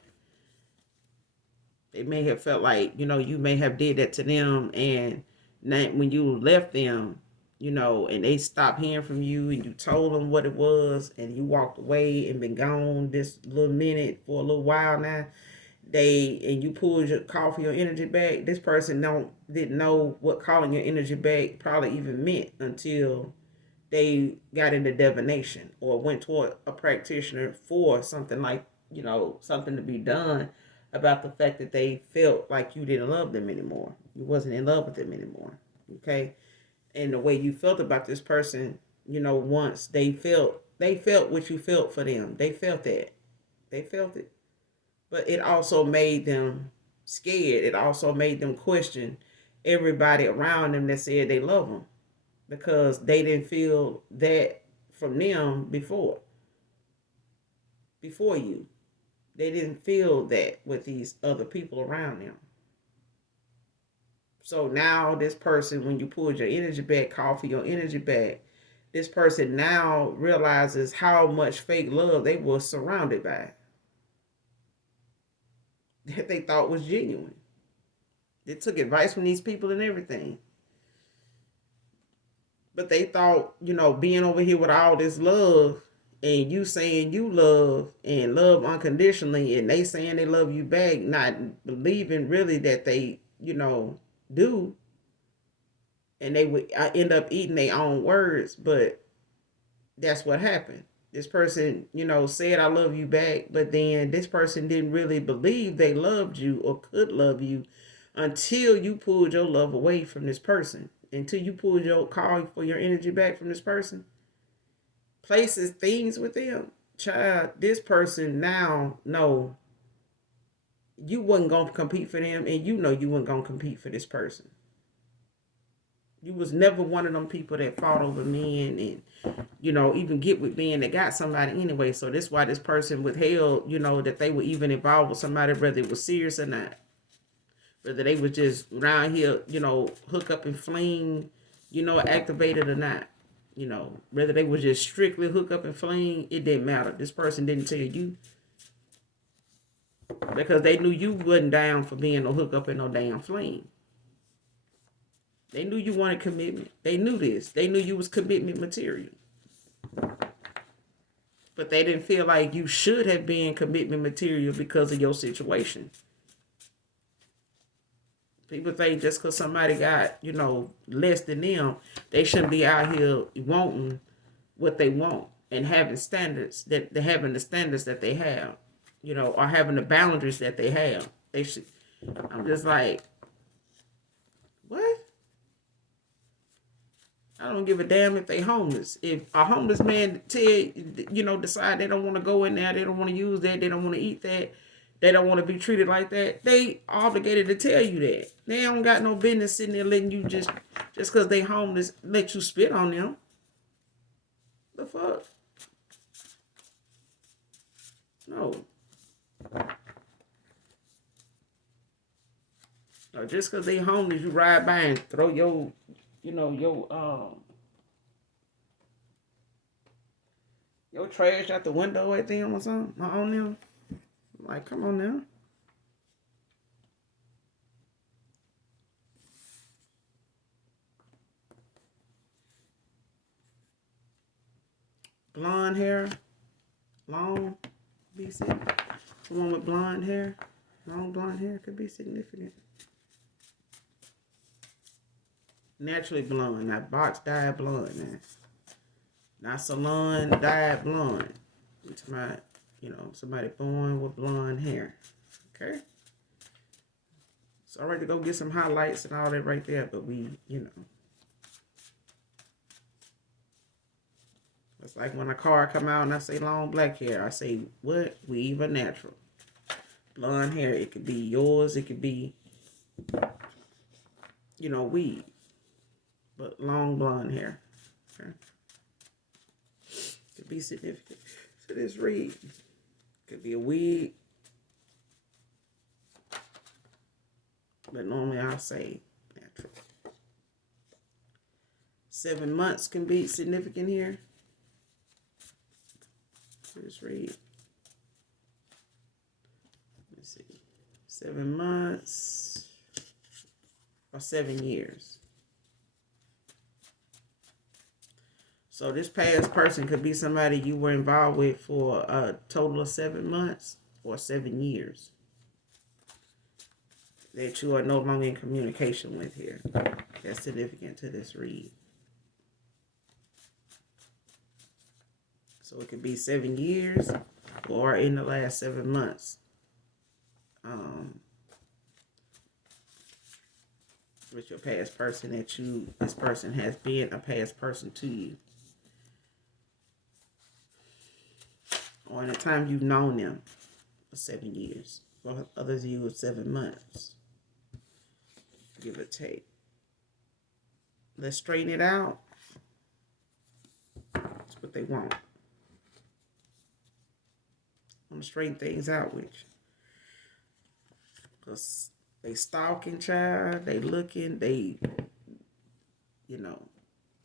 They may have felt like, you may have did that to them, and when you left them, and they stopped hearing from you, and you told them what it was, and you walked away and been gone this little minute for a little while now, and you pulled your call for your energy back. This person didn't know what calling your energy back probably even meant until they got into divination or went to a practitioner for something like, something to be done about the fact that they felt like you didn't love them anymore. You wasn't in love with them anymore. Okay. And the way you felt about this person, once they felt what you felt for them. They felt that. They felt it. But it also made them scared. It also made them question everybody around them that said they love them, because they didn't feel that from them before you. They didn't feel that with these other people around them. So now this person, when you pulled your energy back, call for your energy back, this person now realizes how much fake love they were surrounded by, that they thought was genuine. They took advice from these people and everything. But they thought, being over here with all this love, and you saying you love and love unconditionally, and they saying they love you back, not believing really that they, do, and they would end up eating their own words. But that's what happened. This person, said I love you back, but then this person didn't really believe they loved you or could love you until you pulled your love away from this person. Until you pulled your call for your energy back from this person. Places, things with them. Child, this person now know you wasn't going to compete for them, and you wasn't going to compete for this person. You was never one of them people that fought over men and, even get with men that got somebody anyway. So that's why this person withheld, that they were even involved with somebody, whether it was serious or not. Whether they was just around here, hook up and fling, activated or not. Whether they was just strictly hook up and fling, it didn't matter. This person didn't tell you. Because they knew you wasn't down for being no hookup and no damn flame. They knew you wanted commitment. They knew this. They knew you was commitment material. But they didn't feel like you should have been commitment material because of your situation. People think just because somebody got, less than them, they shouldn't be out here wanting what they want and having standards that they're having the standards that they have, or having the boundaries that they have. They should. I'm just like, what? I don't give a damn if they homeless. If a homeless man decide they don't want to go in there, they don't want to use that, they don't want to eat that, they don't want to be treated like that, they obligated to tell you that. They don't got no business sitting there letting you just because they homeless, let you spit on them. The fuck? No. Or just because they homeless, you ride by and throw your trash out the window at them or something on them. Like, come on now. Blonde hair, long, be significant. Someone with blonde hair, long blonde hair could be significant. Naturally blonde, not box dyed blonde, man. Not salon dyed blonde. It's my, somebody born with blonde hair. Okay? It's all right to go get some highlights and all that right there, but we, It's like when a car come out and I say long black hair, I say, what? Weave or natural. Blonde hair, it could be yours, it could be, weave. But long blonde hair. Okay? Could be significant to this read. Could be a wig. But normally I'll say natural. 7 months can be significant here. Let's read. Let's see. 7 months or 7 years. So this past person could be somebody you were involved with for a total of 7 months or 7 years that you are no longer in communication with here. That's significant to this read. So it could be 7 years or in the last 7 months. With your past person this person has been a past person to you. Or in the time you've known them for 7 years. For others of you, 7 months. Give or take. Let's straighten it out. That's what they want. I want to straighten things out with you. Because they stalking, child. They looking. They,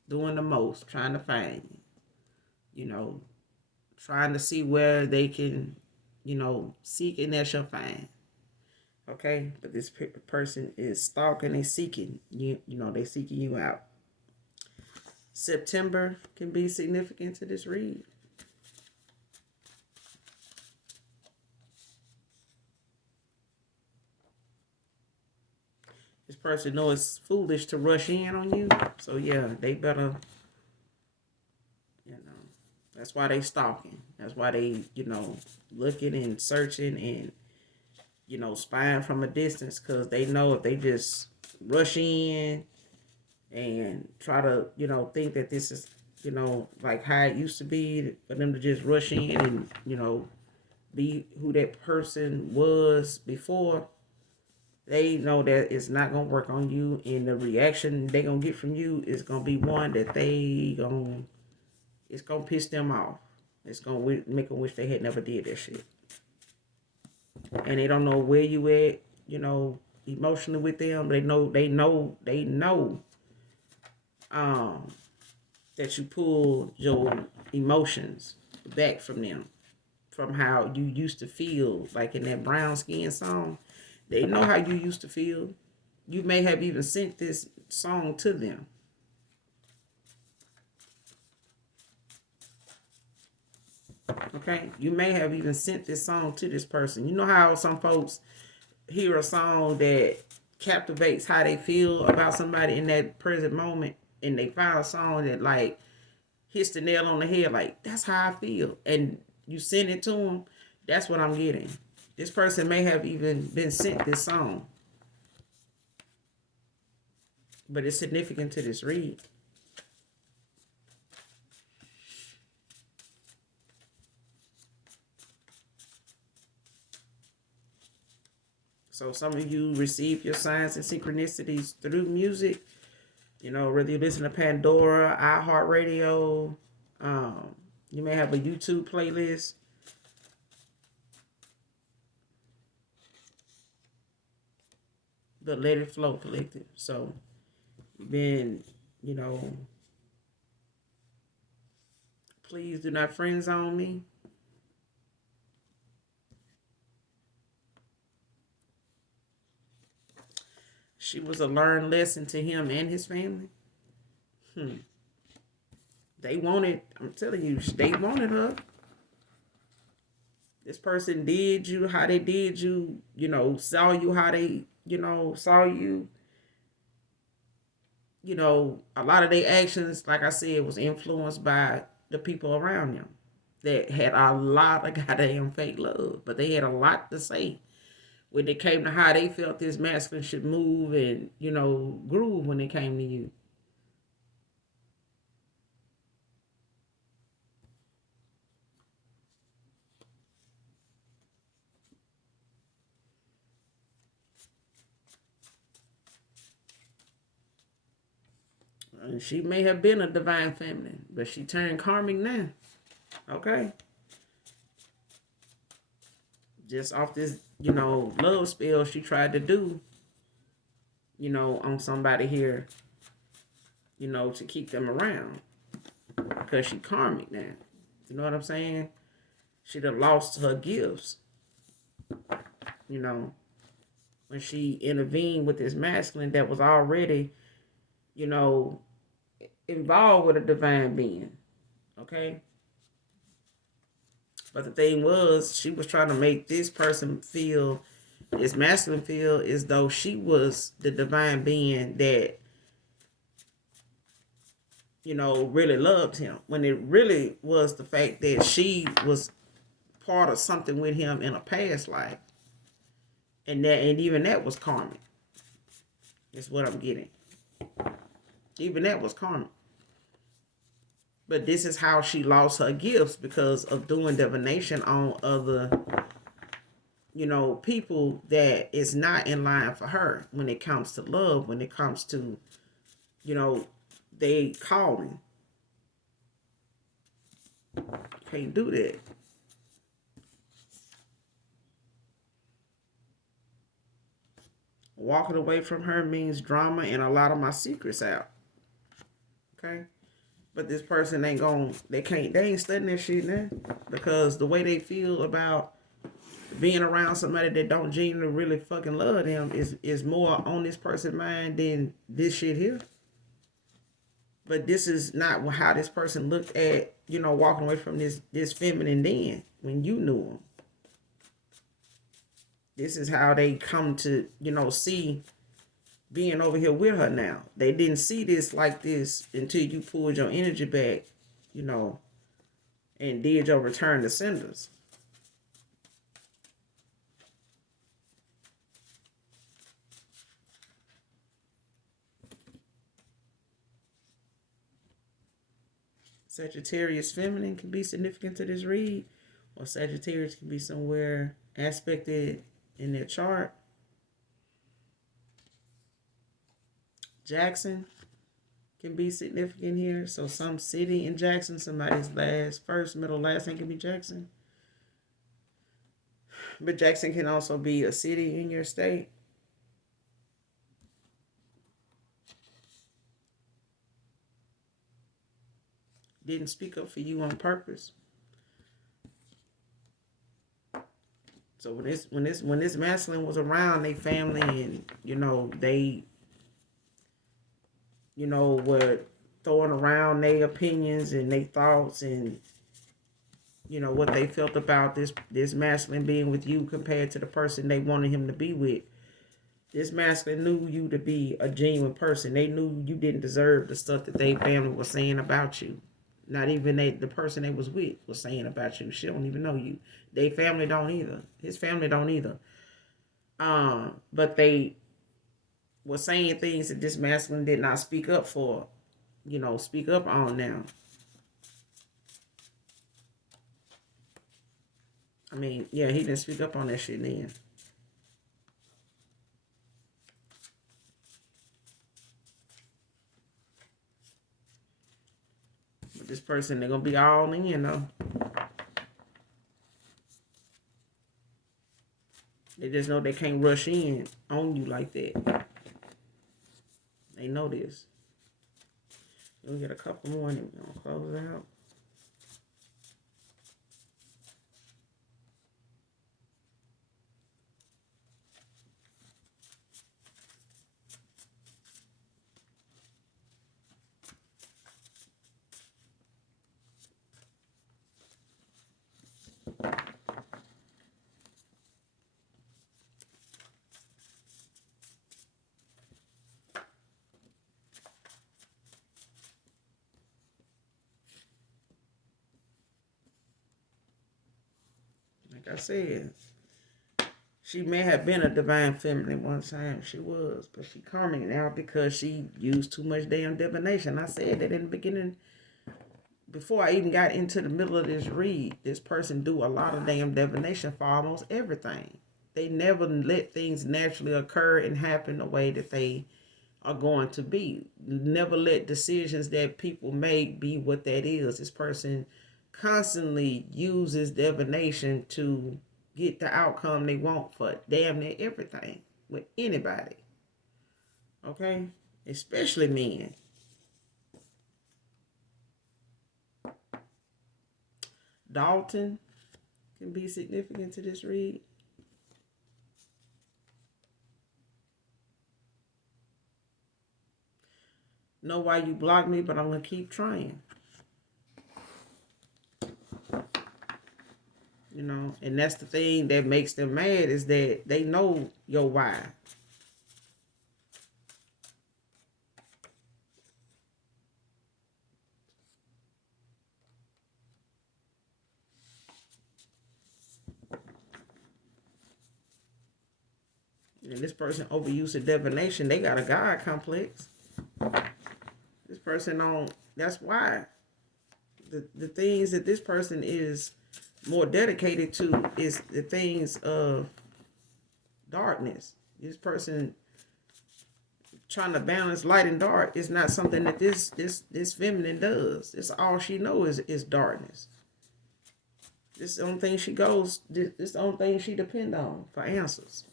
doing the most. Trying to find you. Trying to see where they can, seek and they shall find. Okay? But this person is stalking and seeking. They seeking you out. September can be significant to this read. This person knows it's foolish to rush in on you. So, yeah, they better, that's why they stalking. That's why they, looking and searching and, spying from a distance. Because they know if they just rush in and try to, think that this is, like how it used to be. For them to just rush in and, be who that person was before. They know that it's not going to work on you. And the reaction they going to get from you is going to be one that it's going to piss them off. It's going to make them wish they had never did that shit. And they don't know where you at, emotionally with them. They know that you pull your emotions back from them from how you used to feel, like in that brown skin song. They know how you used to feel. You may have even sent this song to them. Okay? You may have even sent this song to this person. You know how some folks hear a song that captivates how they feel about somebody in that present moment, and they find a song that like hits the nail on the head, like that's how I feel, and you send it to them. That's what I'm getting. This person may have even been sent this song, but it's significant to this read. So some of you receive your signs and synchronicities through music. You know, whether you listen to Pandora, iHeartRadio, you may have a YouTube playlist. The Let It Flow Collective. So, been, you know, please do not friend zone me. She was a learned lesson to him and his family. They wanted, I'm telling you, they wanted her. This person did you how they did you, you know, saw you how they, you know, saw you. You know, a lot of their actions, like I said, was influenced by the people around them that had a lot of goddamn fake love, but they had a lot to say when it came to how they felt this masculine should move and, you know, groove when it came to you. And she may have been a divine feminine, but she turned karmic now. Okay? Just off this, you know, love spell she tried to do, you know, on somebody here, you know, to keep them around. Because she karmic now. You know what I'm saying? She'd have lost her gifts, you know, when she intervened with this masculine that was already, you know, involved with a divine being. Okay? But the thing was, she was trying to make this person feel, this masculine feel, as though she was the divine being that, you know, really loved him. When it really was the fact that she was part of something with him in a past life. And even that was karmic. Is what I'm getting. Even that was karmic. But this is how she lost her gifts, because of doing divination on other, you know, people that is not in line for her when it comes to love, when it comes to, you know, they calling. Can't do that. Walking away from her means drama and a lot of my secrets out. Okay? But this person ain't they ain't studying that shit now. Because the way they feel about being around somebody that don't genuinely really fucking love them is more on this person's mind than this shit here. But this is not how this person looked at, you know, walking away from this feminine then when you knew them. This is how they come to, you know, see being over here with her now. They didn't see this like this until you pulled your energy back, you know, and did your return to senders. Sagittarius feminine can be significant to this read, or Sagittarius can be somewhere aspected in their chart. Jackson can be significant here. So some city in Jackson, somebody's first, middle, last name can be Jackson. But Jackson can also be a city in your state. Didn't speak up for you on purpose. So when this masculine was around their family, and they were throwing around their opinions and their thoughts, and what they felt about this masculine being with you compared to the person they wanted him to be with. This masculine knew you to be a genuine person. They knew you didn't deserve the stuff that their family was saying about you. Not even the person they was with was saying about you. She don't even know you. Their family don't either. His family don't either. But they were saying things that this masculine did not speak up for. Speak up on now. I mean, yeah, he didn't speak up on that shit then. But this person, they're going to be all in, though. They just know they can't rush in on you like that. They know this. We'll get a couple more and we're going to close it out. Like I said, she may have been a divine feminine one time. She was. But she karmic now because she used too much damn divination. I said that in the beginning. Before I even got into the middle of this read, this person do a lot of damn divination for almost everything. They never let things naturally occur and happen the way that they are going to be. Never let decisions that people make be what that is. This person constantly uses divination to get the outcome they want for damn near everything with anybody. Okay? Especially men. Dalton can be significant to this read. Know why you blocked me, but I'm going to keep trying. And that's the thing that makes them mad is that they know your why. And this person overuse of divination, they got a God complex. This person don't, that's why. The things that this person is more dedicated to is the things of darkness. This person trying to balance light and dark is not something that this feminine does. It's all she knows is darkness. This is the only thing she goes, this is the only thing she depend on for answers.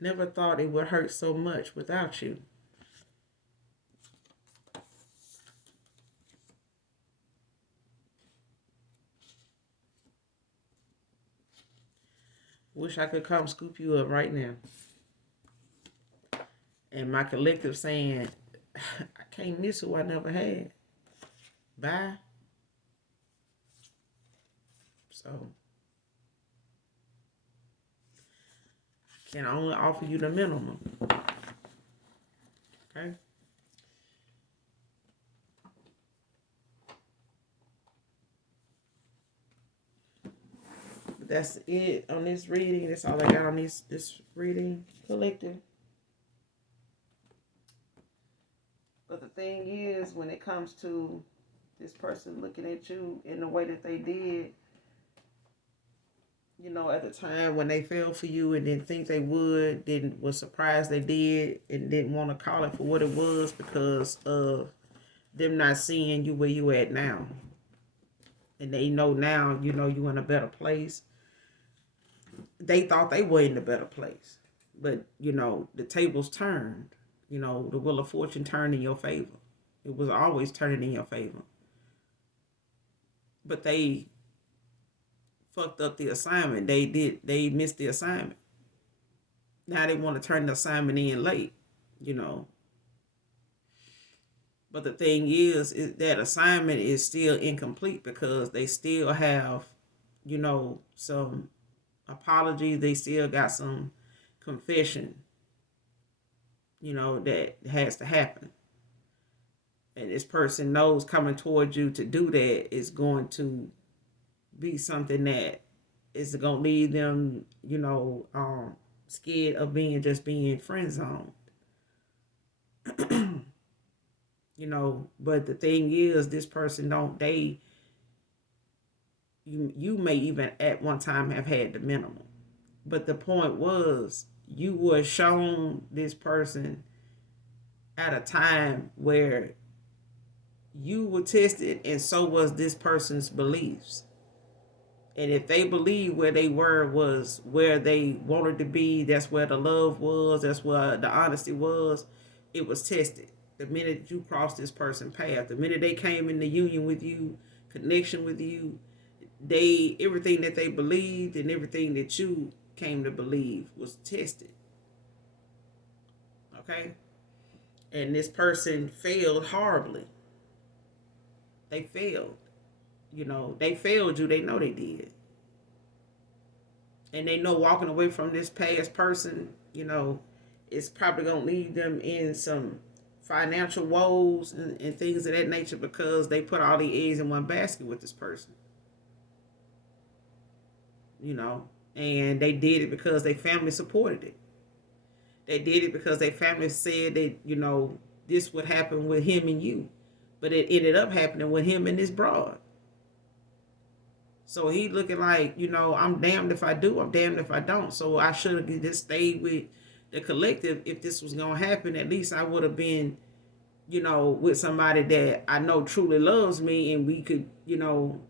Never thought it would hurt so much without you. Wish I could come scoop you up right now. And my collective saying, I can't miss who I never had. Bye. So, can only offer you the minimum. Okay? But that's it on this reading. That's all I got on this reading collective. But the thing is, when it comes to this person looking at you in the way that they did, you know, at the time when they fell for you and didn't think they would, then was surprised they did and didn't want to call it for what it was because of them not seeing you where you at now. And they know now, you know, you in a better place. They thought they were in a better place. But, you know, the tables turned. You know, the wheel of fortune turned in your favor. It was always turning in your favor. But they fucked up the assignment. They missed the assignment. Now they want to turn the assignment in late, you know. But the thing is that assignment is still incomplete because they still have, you know, some apologies. They still got some confession, you know, that has to happen. And this person knows coming towards you to do that is going to be something that is going to leave them, you know, scared of being friend zoned. You know, but the thing is, this person you may even at one time have had the minimum. But the point was, you were shown this person at a time where you were tested, and so was this person's beliefs. And if they believed where they were was where they wanted to be, that's where the love was, that's where the honesty was, it was tested. The minute you crossed this person's path, the minute they came into union with you, connection with you, everything that they believed and everything that you came to believe was tested. Okay? And this person failed horribly. They failed. You know, they failed you. They know they did. And they know walking away from this past person, you know, it's probably going to leave them in some financial woes and things of that nature because they put all the eggs in one basket with this person. You know, and they did it because their family supported it. They did it because their family said that, you know, this would happen with him and you. But it ended up happening with him and this broad. So he looking like, you know, I'm damned if I do, I'm damned if I don't. So I should have just stayed with the collective. If this was going to happen, at least I would have been, you know, with somebody that I know truly loves me and we could, you know,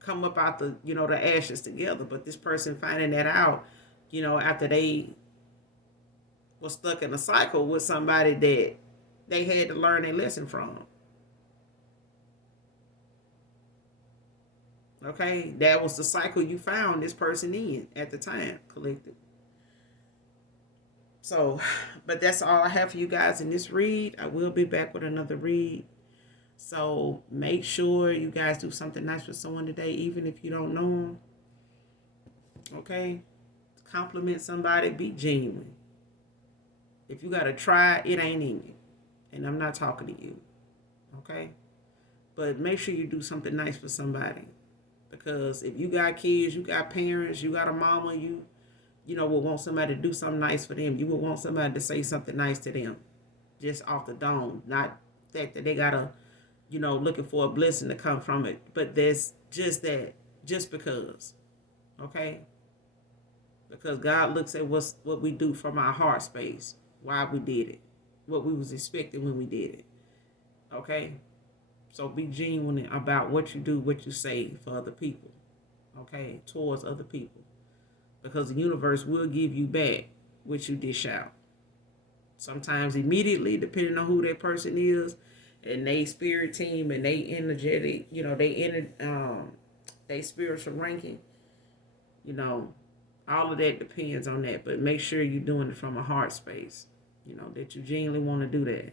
come up out the, you know, the ashes together. But this person finding that out, you know, after they was stuck in a cycle with somebody that they had to learn a lesson from. Okay, that was the cycle you found this person in at the time, collective. So, but that's all I have for you guys in this read. I will be back with another read. So make sure you guys do something nice for someone today, even if you don't know them. Okay, compliment somebody. Be genuine. If you gotta try, it ain't in you, and I'm not talking to you. Okay, but make sure you do something nice for somebody. Because if you got kids, you got parents, you got a mama, you know, would want somebody to do something nice for them. You would want somebody to say something nice to them. Just off the dome. Not that they gotta, you know, looking for a blessing to come from it. But there's just that. Just because. Okay? Because God looks at what we do from our heart space. Why we did it. What we was expecting when we did it. Okay? So be genuine about what you do, what you say for other people. Okay? Towards other people. Because the universe will give you back what you dish out. Sometimes immediately, depending on who that person is, and they spirit team and they energetic, you know, they spiritual ranking, you know, all of that depends on that. But make sure you're doing it from a heart space, you know, that you genuinely want to do that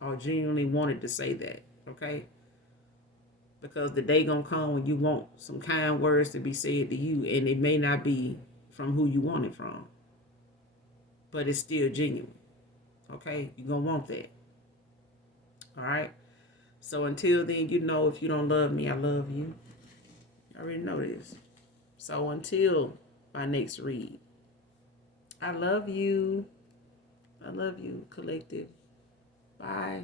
or genuinely wanted to say that. Okay? Because the day gonna come when you want some kind words to be said to you, and it may not be from who you want it from, but it's still genuine. Okay, you're gonna want that. All right. So until then, you know, if you don't love me, I love you. I already know this. So until my next read, I love you. I love you, collective. Bye.